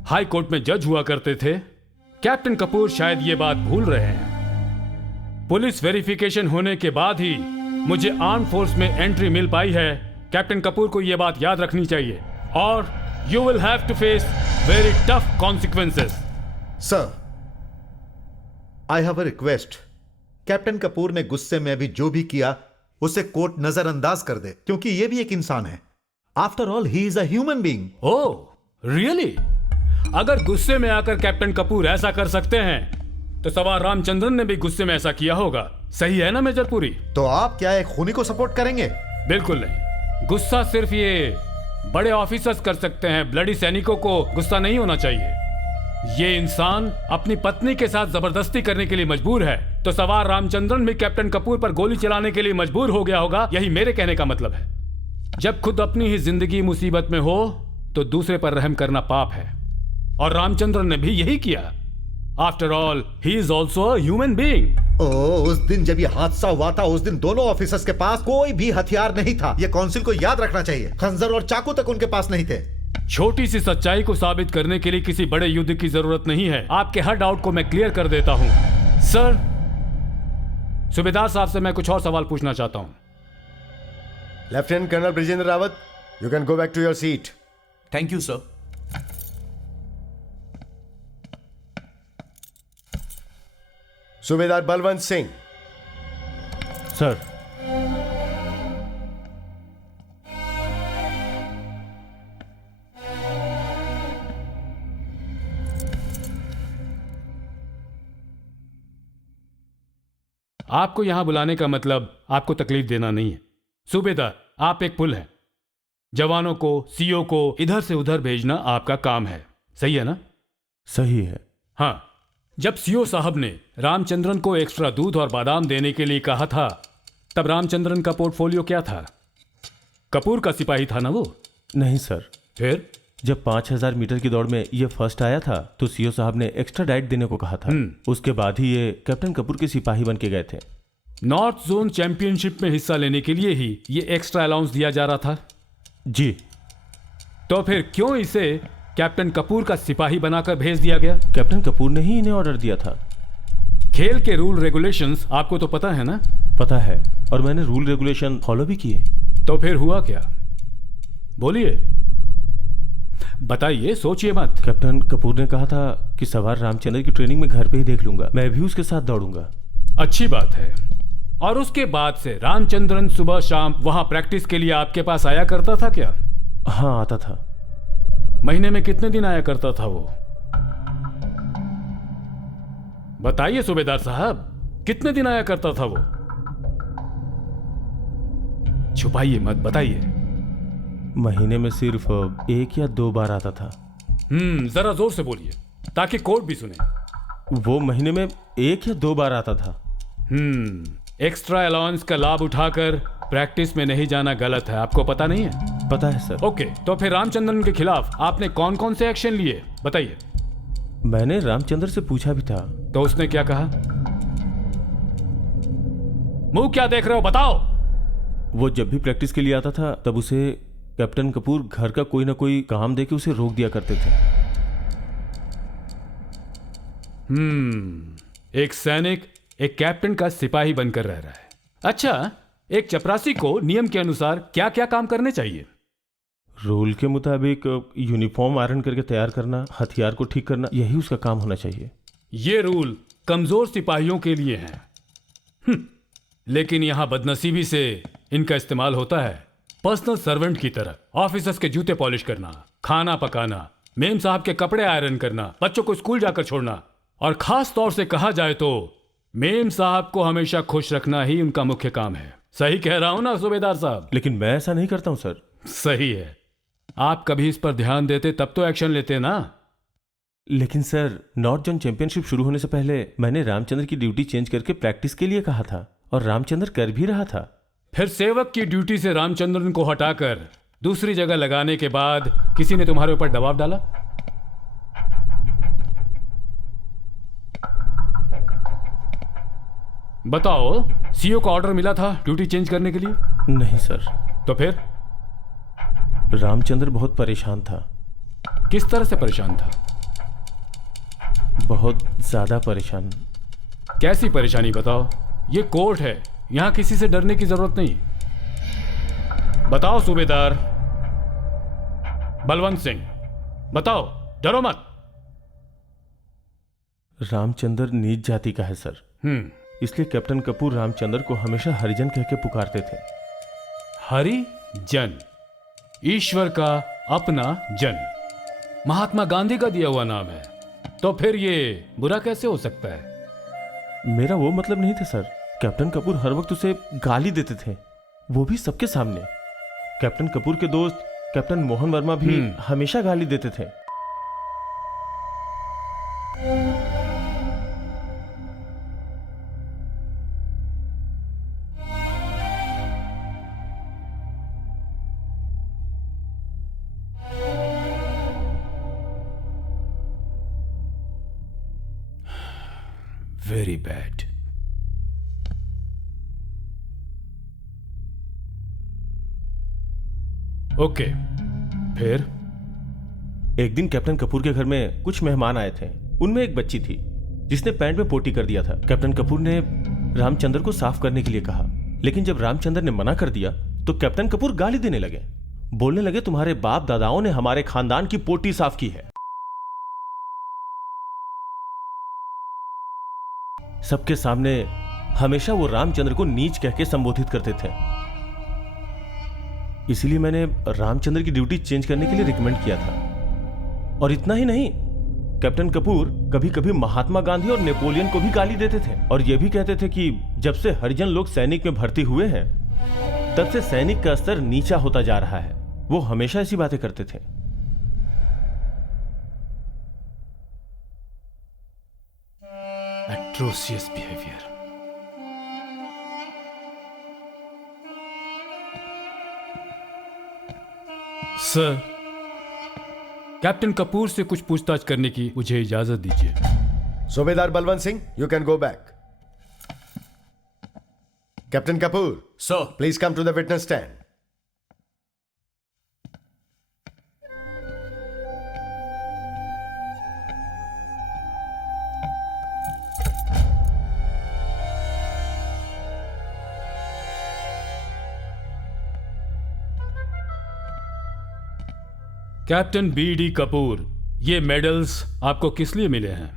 हाई कोर्ट में जज हुआ करते थे। कैप्टन कपूर शायद ये बात भूल रहे हैं। पुलिस वेरिफिकेशन होने के बाद ही मुझे आर्म फोर्स में एंट्री मिल पाई है। कैप्टन कपूर को यह बात याद रखनी चाहिए, और you will have to face very tough consequences. Sir, I have a request. Captain Kapoor ने गुस्से में अभी जो भी किया उसे कोर्ट नजरअंदाज कर दे, क्योंकि यह भी एक इंसान है। After all he is a human being. Oh really? अगर गुस्से में आकर कैप्टन कपूर ऐसा कर सकते हैं तो सवार रामचंद्रन ने भी गुस्से में ऐसा किया होगा। सही है ना मेजर पुरी? तो आप क्या एक खूनी को सपोर्ट करेंगे? बिल्कुल नहीं। गुस्सा सिर्फ ये बड़े ऑफिसर्स कर सकते हैं, ब्लडी सैनिकों को गुस्सा नहीं होना चाहिए। ये इंसान अपनी पत्नी के साथ जबरदस्ती करने के लिए मजबूर है, तो सवार रामचंद्रन भी कैप्टन कपूर पर गोली चलाने के लिए मजबूर हो गया होगा। यही मेरे कहने का मतलब है। जब खुद अपनी ही जिंदगी मुसीबत में हो तो दूसरे पर रहम करना पाप है, और रामचंद्रन ने भी यही किया। After all he is also a human being. Oh, उस दिन जब ये हादसा हुआ था उस दिन दोनों ऑफिसर्स के पास कोई भी हथियार नहीं था। ये काउंसिल को याद रखना चाहिए। खंजर और चाकू तक उनके पास नहीं थे। छोटी सी सच्चाई को साबित करने के लिए किसी बड़े युद्ध की जरूरत नहीं है। आपके हर डाउट को मैं क्लियर कर देता हूं। सर, सूबेदार साहब से मैं कुछ और सवाल पूछना चाहता हूं। Lieutenant colonel Brijendra Rawat, you can go back to your seat. Thank you sir. Subedar Balwant Singh. Sir. आपको यहां बुलाने का मतलब आपको तकलीफ देना नहीं है। सूबेदार, आप एक पुल हैं। जवानों को, सीओ को इधर से उधर भेजना आपका काम है, सही है ना? सही है। हाँ, जब सीओ साहब ने रामचंद्रन को एक्स्ट्रा दूध और बादाम देने के लिए कहा था, तब रामचंद्रन का पोर्टफोलियो क्या था? कपूर का सिपाही था ना वो? नहीं सर। फिर जब 5000 मीटर की दौड़ में ये फर्स्ट आया था तो सीओ साहब ने एक्स्ट्रा डाइट देने को कहा था। उसके बाद ही ये कैप्टन कपूर के सिपाही बन के गए थे। नॉर्थ जोन चैंपियनशिप में हिस्सा लेने के लिए ही ये एक्स्ट्रा अलाउंस दिया जा रहा था? जी। तो फिर क्यों इसे कैप्टन कपूर का सिपाही बनाकर भेज दिया गया? कैप्टन कपूर ने ही इन्हें ऑर्डर दिया था। खेल के रूल रेगुलेशंस आपको तो पता है ना? पता है, और मैंने रूल रेगुलेशन फॉलो भी किए। तो फिर हुआ क्या? बोलिए, बताइए, सोचिए मत। कैप्टन कपूर ने कहा था कि सवार रामचंद्र की ट्रेनिंग में घर पे ही देख लूंगा, मैं भी उसके साथ दौड़ूंगा। अच्छी बात है। और उसके बाद से रामचंद्रन सुबह शाम वहां प्रैक्टिस के लिए आपके पास आया करता था क्या? हाँ, आता था। महीने में कितने दिन आया करता था वो? बताइए सूबेदार साहब, कितने दिन आया करता था वो? छुपाइए मत, बताइए। महीने में सिर्फ 1 या 2 बार आता था। जरा जोर से बोलिए ताकि कोर्ट भी सुने। वो महीने में 1 या 2 बार आता था। एक्स्ट्रा अलाउंस का लाभ उठाकर प्रैक्टिस में नहीं जाना गलत है, आपको पता नहीं है? पता है सर। ओके, तो फिर रामचंद्रन के खिलाफ आपने कौन कौन से एक्शन लिए, बताइए। मैंने रामचंद्र से पूछा भी था। तो उसने क्या कहा? मुंह क्या देख रहे हो, बताओ। वो जब भी प्रैक्टिस के लिए आता था तब उसे कैप्टन कपूर घर का कोई ना कोई काम देके उसे रोक दिया करते थे। एक सैनिक एक कैप्टन का सिपाही बनकर रह रहा है। अच्छा, एक चपरासी को नियम के अनुसार क्या क्या काम करने चाहिए? रूल के मुताबिक यूनिफॉर्म आयरन करके तैयार करना, हथियार को ठीक करना, यही उसका काम होना चाहिए। ये रूल कमजोर सिपाहियों के लिए हैं। लेकिन यहां बदनसीबी से इनका इस्तेमाल होता है पर्सनल सर्वेंट की तरह। ऑफिसर्स के जूते पॉलिश करना, खाना पकाना, मेम साहब के कपड़े आयरन करना, बच्चों को स्कूल जाकर छोड़ना, और खास तौर से कहा जाए तो मेम साहब को हमेशा खुश रखना ही उनका मुख्य काम है। सही कह रहा हूं ना सूबेदार साहब? लेकिन मैं ऐसा नहीं करता हूं सर। सही है। आप कभी इस पर ध्यान देते तब तो एक्शन लेते ना। लेकिन सर, नॉर्थ जोन चैंपियनशिप शुरू होने से पहले मैंने रामचंद्र की ड्यूटी चेंज करके प्रैक्टिस के लिए कहा था, और रामचंद्र कर भी रहा था। फिर सेवक की ड्यूटी से रामचंद्रन को हटाकर दूसरी जगह लगाने के बाद किसी ने तुम्हारे ऊपर दबाव डाला? बताओ, सीईओ को ऑर्डर मिला था ड्यूटी चेंज करने के लिए? नहीं सर। तो फिर? रामचंद्र बहुत परेशान था। किस तरह से परेशान था? बहुत ज्यादा परेशान। कैसी परेशानी बताओ? ये कोर्ट है, यहां किसी से डरने की जरूरत नहीं। बताओ सूबेदार बलवंत सिंह, बताओ, डरो मत। रामचंद्र नीच जाति का है सर। इसलिए कैप्टन कपूर रामचंद्र को हमेशा हरिजन कह के पुकारते थे। हरिजन, ईश्वर का अपना जन, महात्मा गांधी का दिया हुआ नाम है। तो फिर ये बुरा कैसे हो सकता है? मेरा वो मतलब नहीं था सर। कैप्टन कपूर हर वक्त उसे गाली देते थे, वो भी सबके सामने। कैप्टन कपूर के दोस्त कैप्टन मोहन वर्मा भी हमेशा गाली देते थे। Very bad. ओके, फिर? एक दिन कैप्टन कपूर के घर में कुछ मेहमान आए थे। उनमें एक बच्ची थी जिसने पैंट में पोटी कर दिया था। कैप्टन कपूर ने रामचंद्र को साफ करने के लिए कहा, लेकिन जब रामचंद्र ने मना कर दिया तो कैप्टन कपूर गाली देने लगे। बोलने लगे, तुम्हारे बाप दादाओं ने हमारे खानदान की पोटी साफ की है। सबके सामने हमेशा वो रामचंद्र को नीच कह के संबोधित करते थे। इसीलिए मैंने रामचंद्र की ड्यूटी चेंज करने के लिए रिकमेंड किया था। और इतना ही नहीं, कैप्टन कपूर कभी कभी महात्मा गांधी और नेपोलियन को भी गाली देते थे और यह भी कहते थे कि जब से हरिजन लोग सैनिक में भर्ती हुए हैं तब से सैनिक का स्तर नीचा होता जा रहा है। वो हमेशा ऐसी बातें करते थे। Atrocious behavior. Sir, captain Kapoor से कुछ पूछताछ करने की मुझे इजाजत दीजिए। Subedar Balwant Singh, you can go back. Captain Kapoor, sir, please come to the witness stand. Captain B D. Kapoor, ये मेडल्स आपको किस लिए मिले हैं?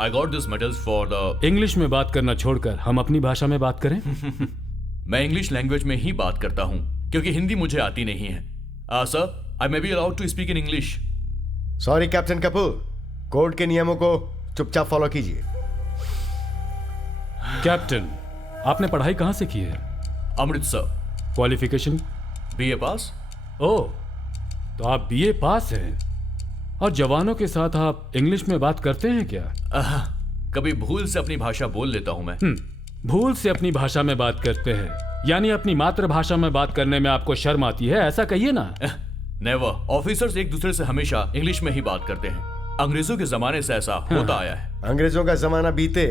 I got this medals for the. English में बात करना छोड़कर हम अपनी भाषा में बात करें। मैं इंग्लिश लैंग्वेज में ही बात करता हूं क्योंकि हिंदी मुझे आती नहीं है। Sir, I may be allowed to speak in English. Sorry captain Kapoor, court के नियमों को चुपचाप फॉलो कीजिए। कैप्टन, आपने पढ़ाई कहां से की है? अमृतसर। क्वालिफिकेशन? बीए पास। ओह, तो आप बीए पास हैं और जवानों के साथ आप इंग्लिश में बात करते हैं क्या? कभी भूल से अपनी भाषा बोल लेता हूं मैं। भूल से अपनी भाषा में बात करते हैं, यानी अपनी मातृभाषा में बात करने में आपको शर्म आती है, ऐसा कहिए ना। नेवर। ऑफिसर्स एक दूसरे से हमेशा इंग्लिश में ही बात करते हैं। अंग्रेजों के जमाने से ऐसा होता आया है। अंग्रेजों का जमाना बीते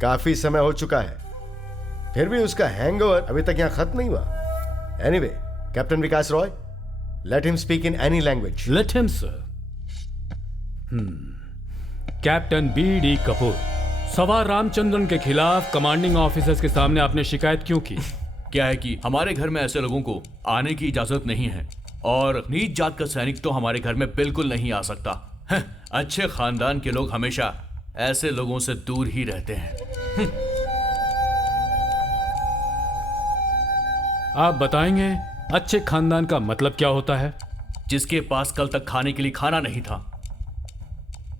काफी समय हो चुका है, फिर भी उसका हैंगओवर अभी तक यहाँ खत्म नहीं हुआ। Anyway, captain Vikas Roy, let him speak in any language. Let him, sir. Captain B D. Kapoor, सवार रामचंद्रन के खिलाफ कमांडिंग ऑफिसर्स के सामने आपने शिकायत क्यों की? क्या है कि हमारे घर में ऐसे लोगों को आने की इजाजत नहीं है और नीच जात का सैनिक तो हमारे घर में बिल्कुल नहीं आ सकता। अच्छे खानदान के लोग हमेशा ऐसे लोगों से दूर ही रहते हैं। आप बताएंगे अच्छे खानदान का मतलब क्या होता है? जिसके पास कल तक खाने के लिए खाना नहीं था,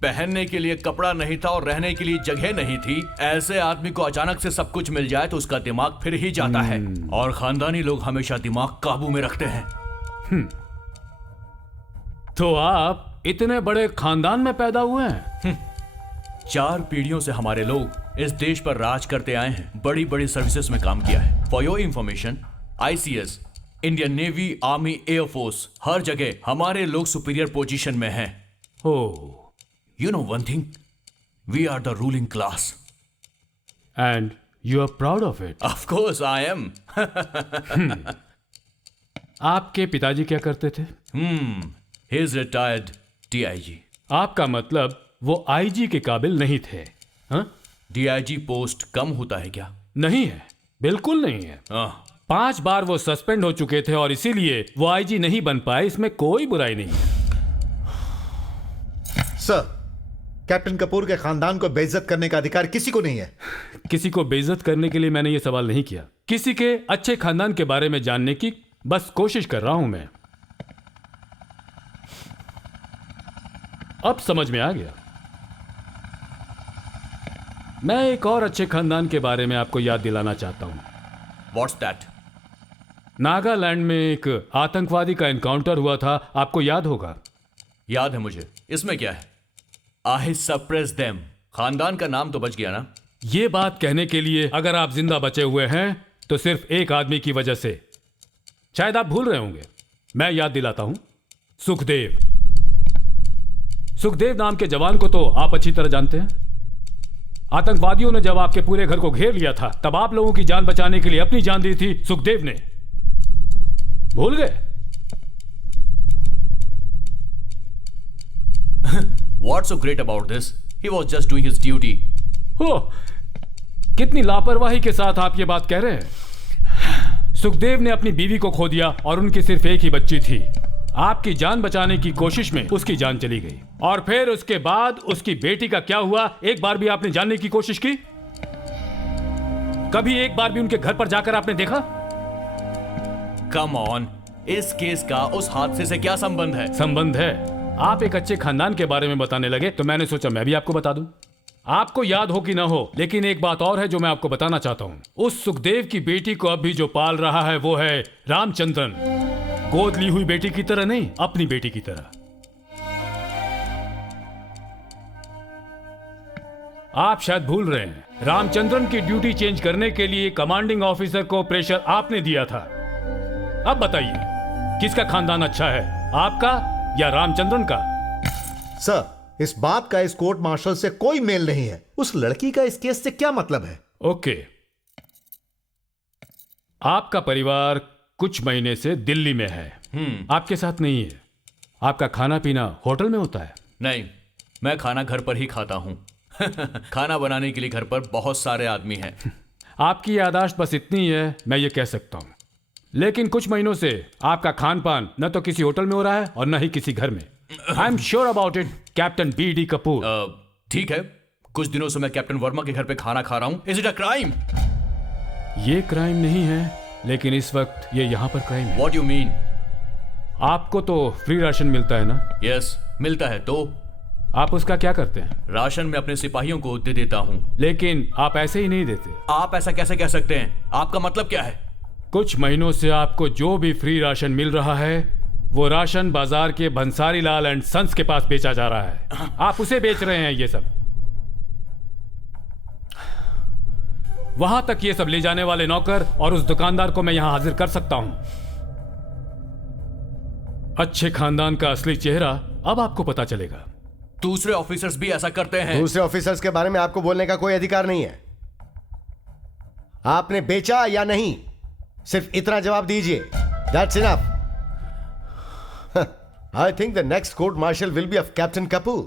पहनने के लिए कपड़ा नहीं था और रहने के लिए जगह नहीं थी, ऐसे आदमी को अचानक से सब कुछ मिल जाए तो उसका दिमाग फिर ही जाता है। और खानदानी लोग हमेशा दिमाग काबू में रखते हैं। तो आप इतने बड़े खानदान में पैदा हुए हैं? 4 पीढ़ियों से हमारे लोग इस देश पर राज करते आए हैं, बड़ी बड़ी सर्विसेज में काम किया है। For your information, ICS, Indian navy, army, air force, हर जगह हमारे लोग सुपीरियर पोजीशन में हैं। Oh, you know one thing, we are the ruling class and you are proud of it? Of course I am. आपके पिताजी क्या करते थे? He is retired DIG। आपका मतलब वो IG के काबिल नहीं थे? हाँ? DIG पोस्ट कम होता है क्या? नहीं है, बिल्कुल नहीं है। 5 बार वो सस्पेंड हो चुके थे और इसीलिए वो IG नहीं बन पाए, इसमें कोई बुराई नहीं है। सर, कैप्टन कपूर के खानदान को बेइज्जत करने का अधिकार किसी को नहीं है। किसी को बेइज्जत करने के लिए मैंने ये सवाल नहीं किया। किसी के अच्छे खानदान के बारे में जानने की बस कोशिश कर रहा हूं मैं। अब समझ में आ गया। मैं एक और अच्छे खानदान के बारे में आपको याद दिलाना चाहता हूं। What's that? नागालैंड में एक आतंकवादी का एनकाउंटर हुआ था, आपको याद होगा। याद है मुझे। इसमें क्या है? I suppress them। खानदान का नाम तो बच गया ना। ये बात कहने के लिए अगर आप जिंदा बचे हुए हैं तो सिर्फ एक आदमी की वजह से। शायद आप भूल रहे होंगे, मैं याद दिलाता हूं। सुखदेव। सुखदेव नाम के जवान को तो आप अच्छी तरह जानते हैं। आतंकवादियों ने जब आपके पूरे घर को घेर लिया था तब आप लोगों की जान बचाने के लिए अपनी जान दी थी सुखदेव ने। भूल गए? What's so great about this? He was just doing his duty. ओह, कितनी लापरवाही के साथ आप ये बात कह रहे हैं। सुखदेव ने अपनी बीवी को खो दिया और उनकी सिर्फ एक ही बच्ची थी। आपकी जान बचाने की कोशिश में उसकी जान चली गई और फिर उसके बाद उसकी बेटी का क्या हुआ, एक बार भी आपने जानने की कोशिश की? कभी एक बार भी उनके घर पर जाकर आपने देखा? Come on, इस केस का उस हादसे से क्या संबंध है? संबंध है। आप एक अच्छे खानदान के बारे में बताने लगे तो मैंने सोचा मैं भी आपको बता दूं। आपको याद हो कि ना हो, लेकिन एक बात और है जो मैं आपको बताना चाहता हूं। उस सुखदेव की बेटी को अब भी जो पाल रहा है वो है रामचंद्रन। गोद ली हुई बेटी की तरह नहीं, अपनी बेटी की तरह। आप शायद भूल रहे हैं, रामचंद्रन की ड्यूटी चेंज करने के लिए कमांडिंग ऑफिसर को प्रेशर आपने दिया था। अब बताइए किसका खानदान अच्छा है, आपका या रामचंद्रन का? सर, इस बात का इस कोर्ट मार्शल से कोई मेल नहीं है। उस लड़की का इस केस से क्या मतलब है? ओके, आपका परिवार कुछ महीने से दिल्ली में है, आपके साथ नहीं है। आपका खाना पीना होटल में होता है? नहीं, मैं खाना घर पर ही खाता हूं। खाना बनाने के लिए घर पर बहुत सारे आदमी हैं। आपकी याददाश्त बस इतनी है, मैं ये कह सकता हूं। लेकिन कुछ महीनों से आपका खान पान न तो किसी होटल में हो रहा है और न ही किसी घर में। I am sure about it, captain BD Kapoor. ठीक है, कुछ दिनों से मैं कैप्टन वर्मा के घर पे खाना खा रहा हूं। Is it a crime? ये क्राइम नहीं है, लेकिन इस वक्त ये यहाँ पर क्राइम है। What you mean? आपको तो फ्री राशन मिलता है ना? यस, मिलता है। तो आप उसका क्या करते हैं? राशन में अपने सिपाहियों को दे देता हूं। लेकिन आप ऐसे ही नहीं देते। आप ऐसा कैसे कह सकते हैं? आपका मतलब क्या है? कुछ महीनों से आपको जो भी फ्री राशन मिल रहा है वो राशन बाजार के भंसारी लाल एंड सन्स के पास बेचा जा रहा है। आप उसे बेच रहे हैं ये सब। वहां तक ये सब ले जाने वाले नौकर और उस दुकानदार को मैं यहां हाजिर कर सकता हूं। अच्छे खानदान का असली चेहरा अब आपको पता चलेगा। दूसरे ऑफिसर्स भी ऐसा करते हैं। दूसरे ऑफिसर्स के बारे में आपको बोलने का कोई अधिकार नहीं है। आपने बेचा या नहीं, सिर्फ इतना जवाब दीजिए। That's enough. I think the next court martial will be of Captain Kapoor.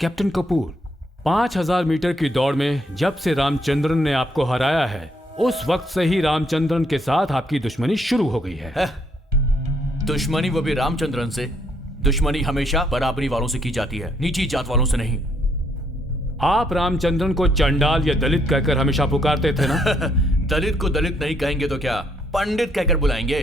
Captain Kapoor, 5000 metre की दौड़ में जब से रामचंद्रन ने आपको हराया है, उस वक्त से ही रामचंद्रन के साथ आपकी दुश्मनी शुरू हो गई है। दुश्मनी, वो भी रामचंद्रन से। दुश्मनी हमेशा बराबरी वालों से की जाती है, नीची जात वालों से नहीं। आप रामचंद्रन को चंडाल या दलित कहकर हमेशा पुकारते थे ना? दलित को दलित नहीं कहेंगे तो क्या, पंडित कहकर बुलाएंगे।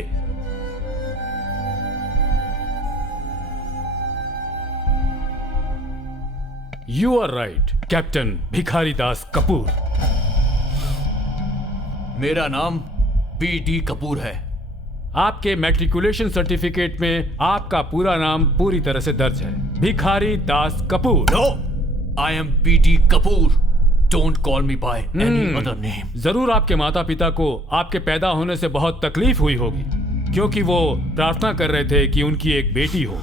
यू आर राइट, कैप्टन भिखारी दास कपूर। मेरा नाम BD कपूर है। आपके मैट्रिकुलेशन सर्टिफिकेट में आपका पूरा नाम पूरी तरह से दर्ज है, Bhikhari Das Kapoor. No, I am BD Kapoor. Don't call me by any other name. जरूर आपके माता पिता को आपके पैदा होने से बहुत तकलीफ हुई होगी, क्योंकि वो प्रार्थना कर रहे थे कि उनकी एक बेटी हो।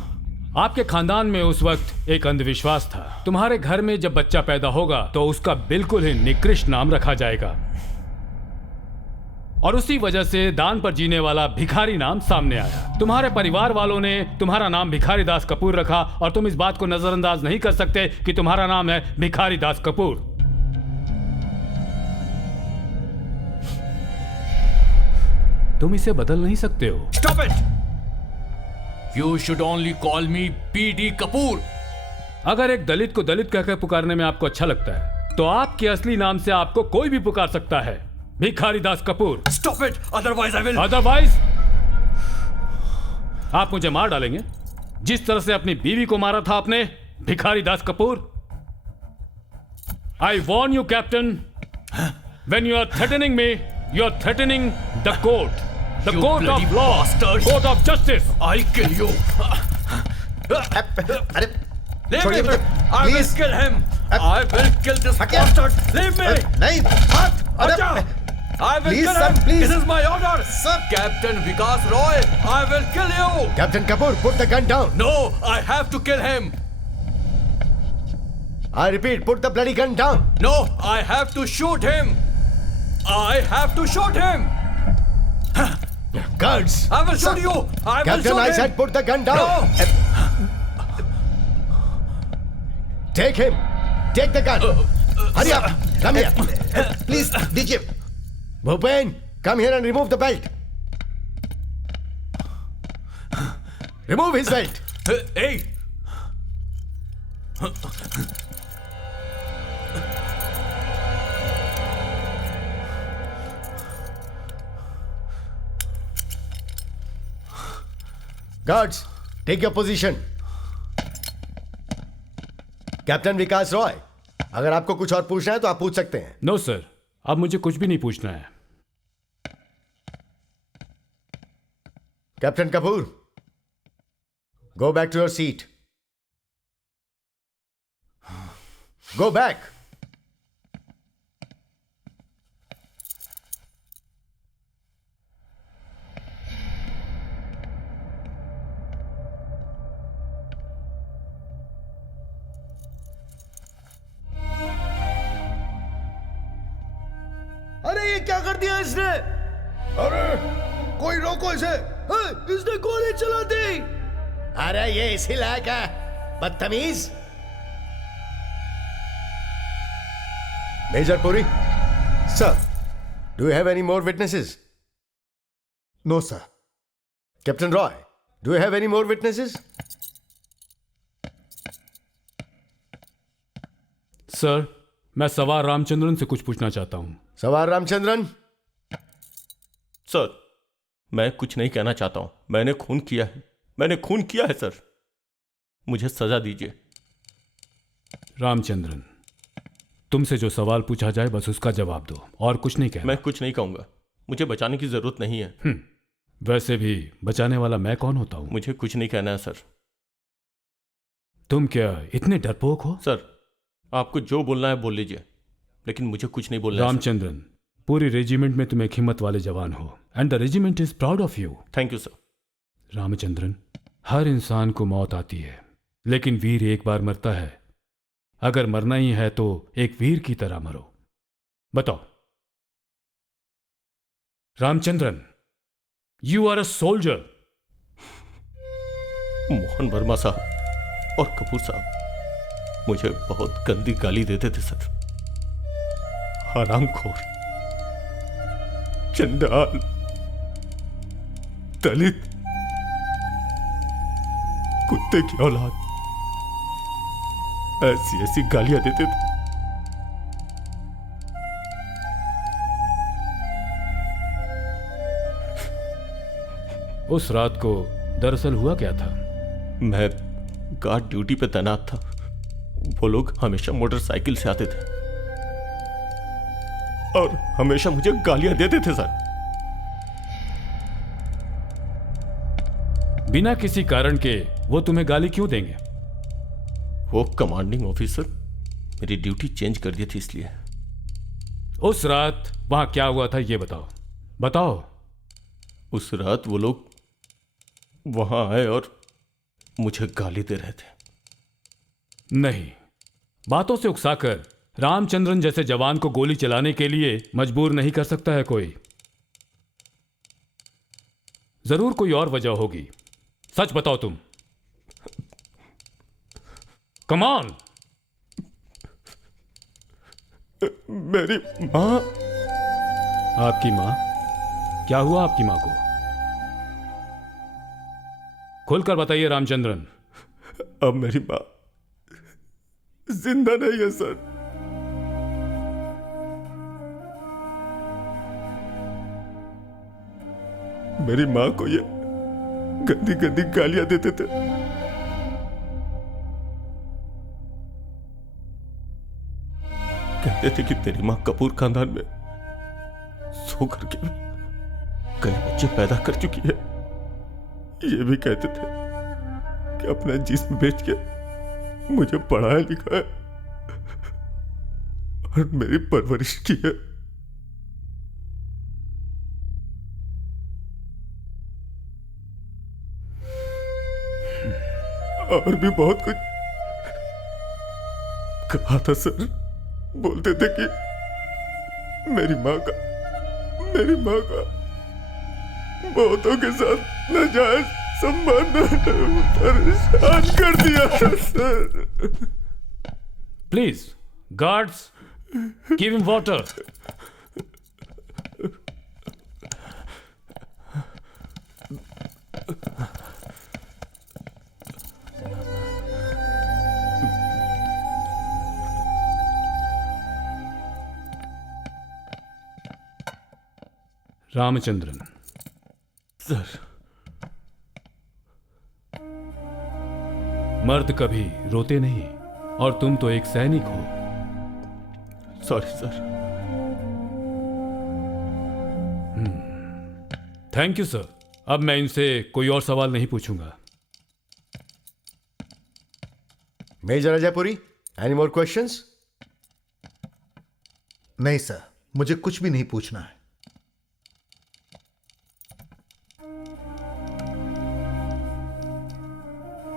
आपके खानदान में उस वक्त एक अंधविश्वास था, तुम्हारे घर में जब बच्चा पैदा होगा तो उसका बिल्कुल ही निकृष्ट नाम रखा जाएगा, और उसी वजह से दान पर जीने वाला भिखारी नाम सामने आया। तुम्हारे परिवार वालों ने तुम्हारा नाम भिखारी दास कपूर रखा, और तुम इस बात को नजरअंदाज नहीं कर सकते कि तुम्हारा नाम है भिखारी दास कपूर। तुम इसे बदल नहीं सकते हो। Stop it! You should only call me BD Kapoor. अगर एक दलित को दलित कहकर पुकारने में आपको अच्छा लगता है, तो आपके असली नाम से आपको कोई भी पुकार सकता है, Bhikhari Das Kapoor. Stop it, otherwise I will। Otherwise, आप मुझे मार डालेंगे जिस तरह से अपनी बीवी को मारा था आपने, भिखारी Das Kapoor. I warn you, Captain. When you are threatening me, you are threatening the court, the You court bloody of law, bastard. court of justice. I'll kill you। अरे Leave छोड़िए me। मुझे, I will please। kill him। I will kill this हटिए। bastard। Leave me। नहीं, हटा। I will Please, kill sir, him। please। This is my order। Sir। Captain Vikas Roy, I will kill you। Captain Kapoor, put the gun down. No, I have to kill him। I repeat, put the bloody gun down. No, I have to shoot him। I have to shoot him। Guards! I will shoot you! I will Captain, shoot I him! said put the gun down! Take him! Take the gun! Hurry up! Come here! Please दीजिए. Bhupen, come here and remove the belt! Remove his belt! Hey! Guards, take your position. Captain Vikas Roy, अगर आपको कुछ और पूछना है तो आप पूछ सकते हैं. नो सर, अब मुझे कुछ भी नहीं पूछना है. Captain Kapoor, go back to your seat. Go back. अरे ये क्या कर दिया इसने? अरे कोई रोको इसे. इसने गोली चला दी. अरे ये इसी लायक है, बदतमीज. Major Puri, sir. do you have any more witnesses? No sir. Captain Roy, do you have any more witnesses? सर, मैं सवार रामचंद्रन से कुछ पूछना चाहता हूं. सवार रामचंद्रन. सर, मैं कुछ नहीं कहना चाहता हूं. मैंने खून किया है. मैंने खून किया है सर. मुझे सजा दीजिए. रामचंद्रन, तुमसे जो सवाल पूछा जाए बस उसका जवाब दो, और कुछ नहीं कहना. मैं कुछ नहीं कहूंगा. मुझे बचाने की जरूरत नहीं है. वैसे भी बचाने वाला मैं कौन होता हूं? मुझे कुछ नहीं कहना है सर. तुम क्या इतने डरपोक हो? सर, आपको जो बोलना है बोल लीजिए, लेकिन मुझे कुछ नहीं बोलना है. रामचंद्रन, पूरी रेजिमेंट में तुम एक हिम्मत वाले जवान हो, and the regiment is proud of you. Thank you sir. Ramachandran, हर इंसान को मौत आती है, लेकिन वीर एक बार मरता है. अगर मरना ही है तो एक वीर की तरह मरो. बताओ Ramachandran, you are a soldier. Mohan Verma साहब और कपूर साहब मुझे बहुत गंदी गाली देते थे सर. हरामखोर, चंडाल, दलित, कुत्ते की औलाद, ऐसी ऐसी गालियां देते थे. उस रात को दरअसल हुआ क्या था? मैं गार्ड ड्यूटी पे तैनात था. वो लोग हमेशा मोटरसाइकिल से आते थे और हमेशा मुझे गालियां देते थे सर. बिना किसी कारण के वो तुम्हें गाली क्यों देंगे? वो कमांडिंग ऑफिसर मेरी ड्यूटी चेंज कर दी थी इसलिए. उस रात वहां क्या हुआ था ये बताओ. बताओ. उस रात वो लोग वहां आए और मुझे गाली दे रहे थे. नहीं, बातों से उकसाकर रामचंद्रन जैसे जवान को गोली चलाने के लिए मजबूर नहीं कर सकता है कोई. जरूर कोई और वजह होगी. सच बताओ तुम. Come on. मेरी मां. आपकी मां? क्या हुआ आपकी मां को? खुलकर बताइए रामचंद्रन. अब मेरी मां जिंदा नहीं है सर. मेरी मां को ये गंदी गंदी गालियां देते थे. कहते थे कि तेरी मां कपूर खानदान में सो करके कई बच्चे पैदा कर चुकी है. ये भी कहते थे कि अपना जिस्म बेच के मुझे पढ़ाया लिखाया और मेरी परवरिश की है. और भी बहुत कुछ कहा था सर. बोलते थे कि मेरी मां का बहुतों के साथ नाजायज संबंध परेशान कर दिया था sir. Please guards, give him water. Ramachandran. Sir. मर्द कभी रोते नहीं और तुम तो एक सैनिक हो। Sorry sir. Thank you sir. अब मैं इनसे कोई और सवाल नहीं पूछूंगा। Major Ajaypuri, any more questions? नहीं सर, मुझे कुछ भी नहीं पूछना है।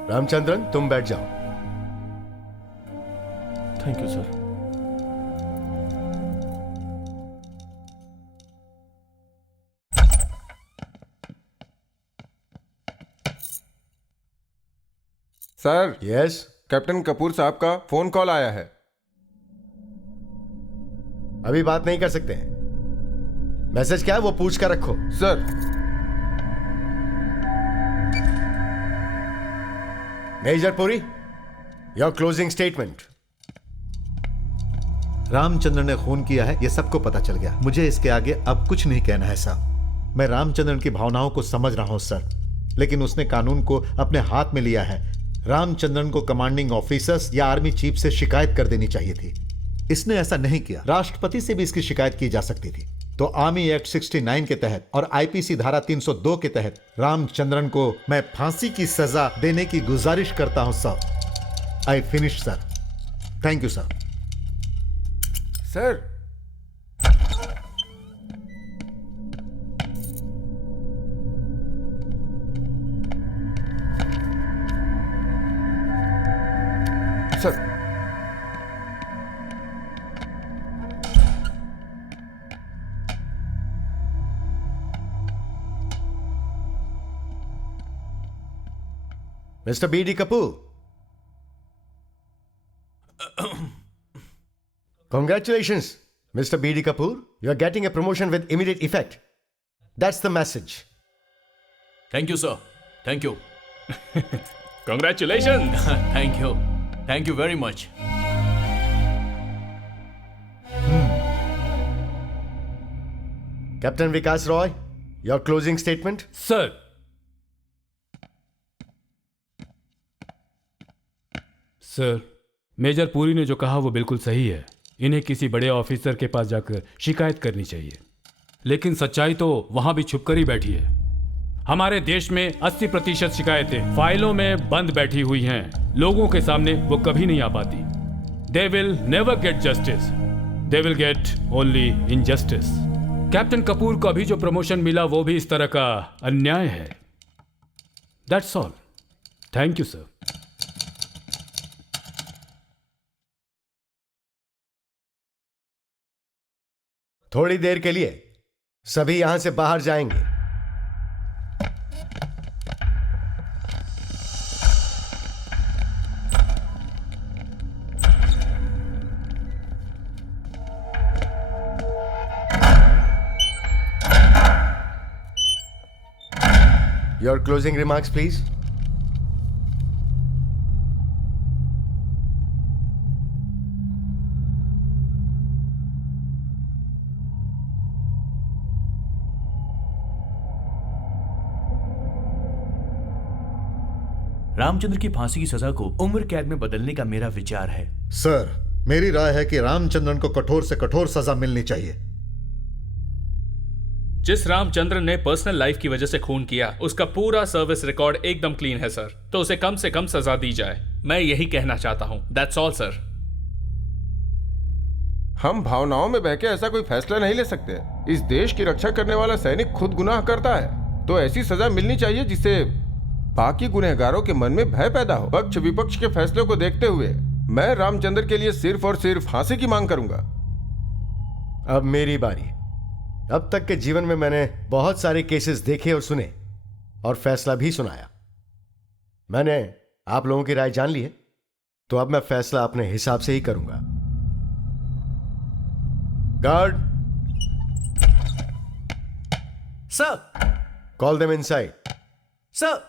रामचंद्रन, तुम बैठ जाओ। Thank you sir. Sir, yes. Captain Kapoor साहब का फोन कॉल आया है। अभी बात नहीं कर सकते हैं। मैसेज क्या है वो पूछ कर रखो। Sir. Major Puri, your closing statement. Ramachandran ने खून किया है, यह सबको पता चल गया। मुझे इसके आगे अब कुछ नहीं कहना है साहब। मैं रामचंद्रन की भावनाओं को समझ रहा हूं सर, लेकिन उसने कानून को अपने हाथ में लिया है। रामचंद्रन को कमांडिंग ऑफिसर्स या आर्मी चीफ से शिकायत कर देनी चाहिए थी। इसने ऐसा नहीं किया। राष्ट्रपति से भी इसकी शिकायत की जा सकती थी। तो आर्मी एक्ट 69 के तहत और आईपीसी धारा 302 के तहत रामचंद्रन को मैं फांसी की सजा देने की गुजारिश करता हूं sir. I finish sir. Thank you sir. Sir. Sir. Mr. B.D. Kapoor. Congratulations, Mr. B.D. Kapoor. You are getting a promotion with immediate effect. That's the message. Thank you sir. Thank you. Congratulations. Thank you. Thank you very much. Captain Vikas Roy, your closing statement. Sir, sir, major Puri ने जो कहा वो बिल्कुल सही है। इन्हें किसी बड़े ऑफिसर के पास जाकर शिकायत करनी चाहिए। लेकिन सच्चाई तो वहां भी छुपकर ही बैठी है। हमारे देश में 80% शिकायतें फाइलों में बंद बैठी हुई हैं। लोगों के सामने वो कभी नहीं आ पाती। They will never get justice, they will get only injustice. Captain Kapoor को अभी जो प्रमोशन मिला वो भी इस तरह का अन्याय है। That's all. Thank you sir. थोड़ी देर के लिए सभी यहां से बाहर जाएंगे। Your closing remarks, please. Ramchandra की फांसी की सजा को उम्र कैद में बदलने का मेरा विचार है। सर, मेरी राय है कि रामचंद्रन को कठोर से कठोर सजा मिलनी चाहिए। जिस रामचंद्रन ने पर्सनल लाइफ की वजह से खून किया, उसका पूरा सर्विस रिकॉर्ड एकदम क्लीन है सर। तो उसे कम से कम सजा दी जाए। मैं यही कहना चाहता हूं। That's all sir. हम भावनाओं में बहके ऐसा कोई फैसला नहीं ले सकते। इस देश की रक्षा करने वाला सैनिक खुद गुनाह करता है, तो ऐसी सजा मिलनी चाहिए जिससे बाकी गुनहगारों के मन में भय पैदा हो। पक्ष विपक्ष के फैसलों को देखते हुए मैं रामचंद्र के लिए सिर्फ और सिर्फ फांसी की मांग करूंगा। अब मेरी बारी। अब तक के जीवन में मैंने बहुत सारे केसेस देखे और सुने और फैसला भी सुनाया। मैंने आप लोगों की राय जान ली है, तो अब मैं फैसला अपने हिसाब से ही करूंगा। Guard, sir. Call them inside. Sir.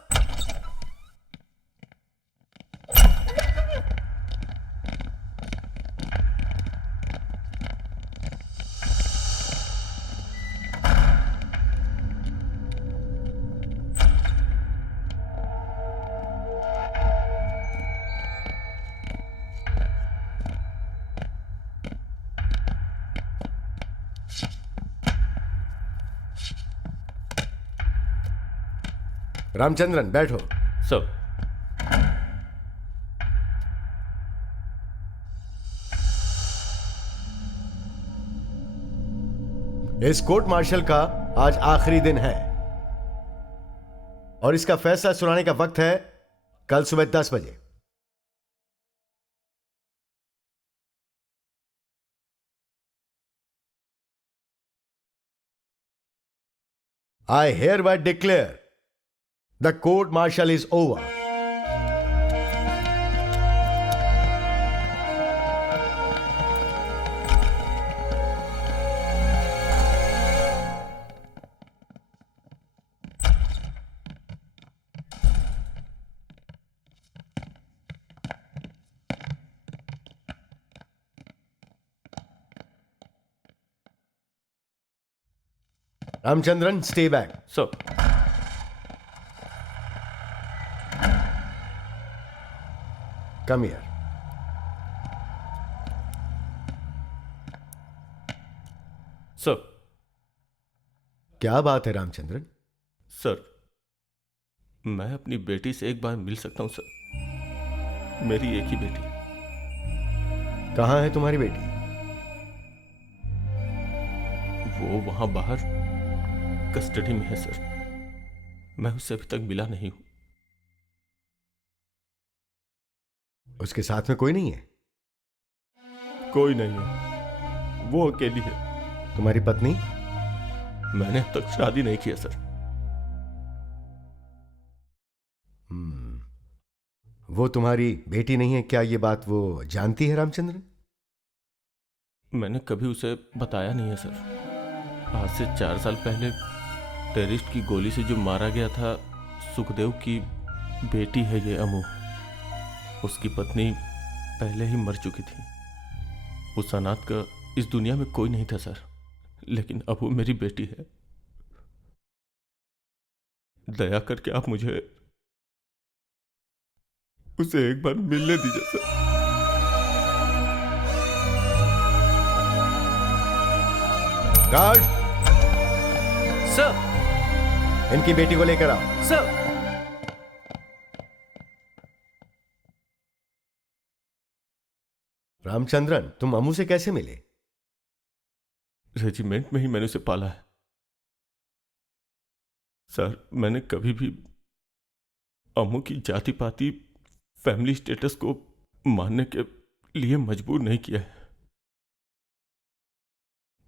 Ramachandran बैठो। सब इस कोर्ट मार्शल का आज आखिरी दिन है और इसका फैसला सुनाने का वक्त है कल सुबह 10 बजे। I hereby declare the court martial is over. Ramchandran, stay back. सब Come here. सब क्या बात है रामचंद्रन? सर, मैं अपनी बेटी से एक बार मिल सकता हूं सर। मेरी एक ही बेटी। कहां है तुम्हारी बेटी? वो वहां बाहर कस्टडी में है सर। मैं उससे अभी तक मिला नहीं हूं। उसके साथ में कोई नहीं है? कोई नहीं है, वो अकेली है। तुम्हारी पत्नी? मैंने अब तक शादी नहीं किया सर। वो तुम्हारी बेटी नहीं है, क्या ये बात वो जानती है रामचंद्रन? मैंने कभी उसे बताया नहीं है सर। आज से 4 साल पहले टेररिस्ट की गोली से जो मारा गया था, सुखदेव की बेटी है ये अमू। उसकी पत्नी पहले ही मर चुकी थी। उस अनाथ का इस दुनिया में कोई नहीं था सर, लेकिन अब वो मेरी बेटी है। दया करके आप मुझे उसे एक बार मिलने दीजिए सर। Guard, sir. इनकी बेटी को लेकर आओ। सर। रामचंद्रन, तुम अमू से कैसे मिले? रेजिमेंट में ही मैंने उसे पाला है सर। मैंने कभी भी अमू की जाति पाति फैमिली स्टेटस को मानने के लिए मजबूर नहीं किया है।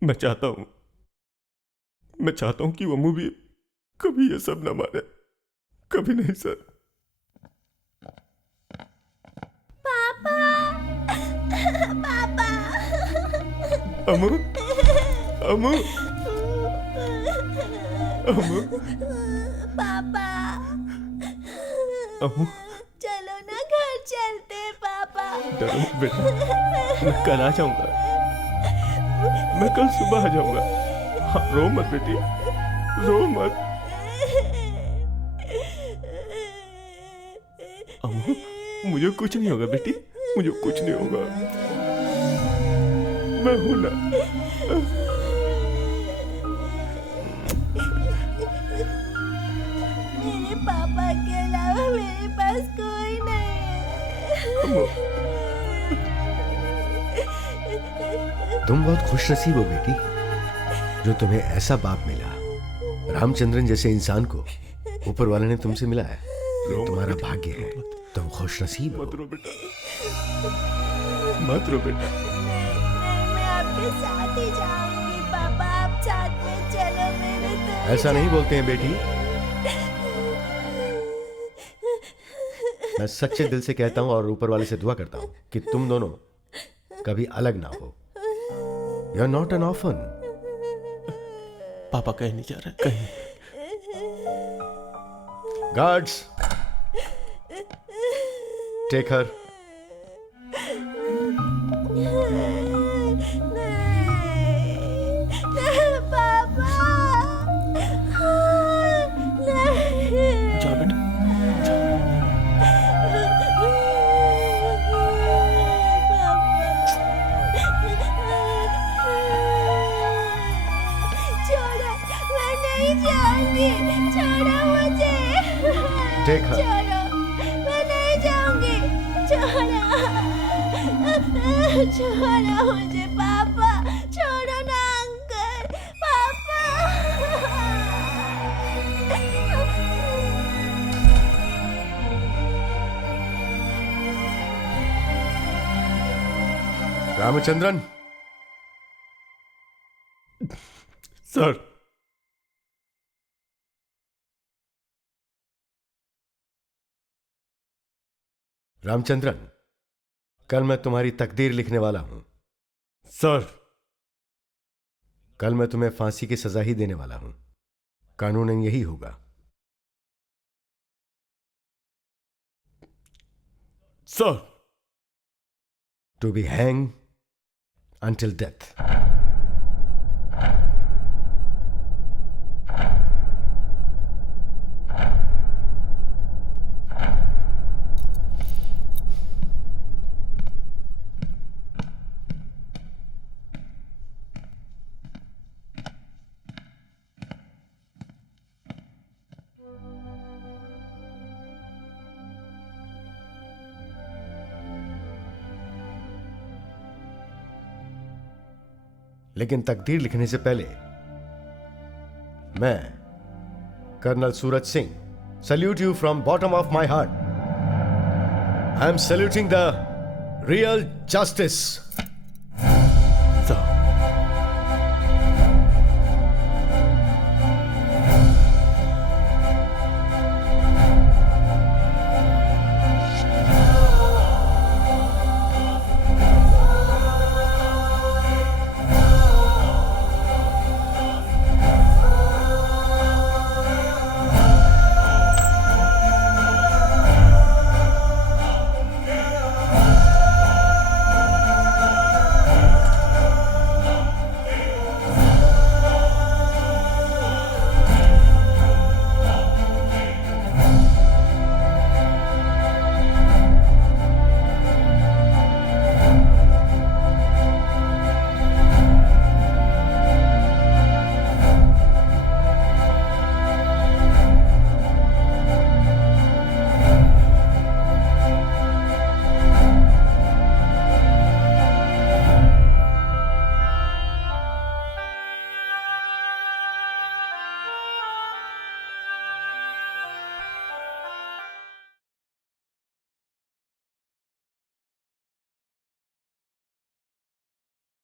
मैं चाहता हूं कि अमू भी कभी ये सब ना माने। कभी नहीं सर। पापा, पापा, अमू, अमू, अमू, पापा, अमू, चलो ना घर चलते हैं पापा। डरो मत बेटा, मैं कल आ जाऊंगा। मैं कल सुबह आ जाऊंगा। हाँ, रो मत बेटी, रो मत। अमू, मुझे कुछ नहीं होगा बेटी, मुझे कुछ नहीं होगा। मैं हूं ना। मेरे पापा के अलावा मेरे पास कोई नहीं है। तुम बहुत खुशनसीब हो बेटी, जो तुम्हें ऐसा बाप मिला। रामचंद्रन जैसे इंसान को ऊपर वाले ने तुमसे मिला है। ये तुम्हारा भाग्य है। तुम खुशनसीब हो। मत रो बेटा, मत रो बेटा। मैं आपके साथ ही जाऊंगी पापा, आप साथ में ऐसा नहीं बोलते हैं बेटी। मैं सच्चे दिल से कहता हूं और ऊपर वाले से दुआ करता हूं कि तुम दोनों कभी अलग ना हो। You are not an orphan. पापा कहीं नहीं जा रहे, कहीं। Guards, take her. जाओ बेटा। छोड़ो, मैं नहीं जाऊंगी। छोड़ो मुझे। Take her. छोड़ो, मैं नहीं जाऊंगी। छोड़ो, छोड़ो मुझे पापा। छोड़ो ना अंकल। पापा। रामचंद्रन। सर, रामचंद्रन, कल मैं तुम्हारी तकदीर लिखने वाला हूं। सर, कल मैं तुम्हें फांसी की सजा ही देने वाला हूं। कानूनन यही होगा। Sir, to be hang until death. लेकिन तकदीर लिखने से पहले मैं colonel Suraj Singh salute you from bottom of my heart. I am saluting the real justice. Sir,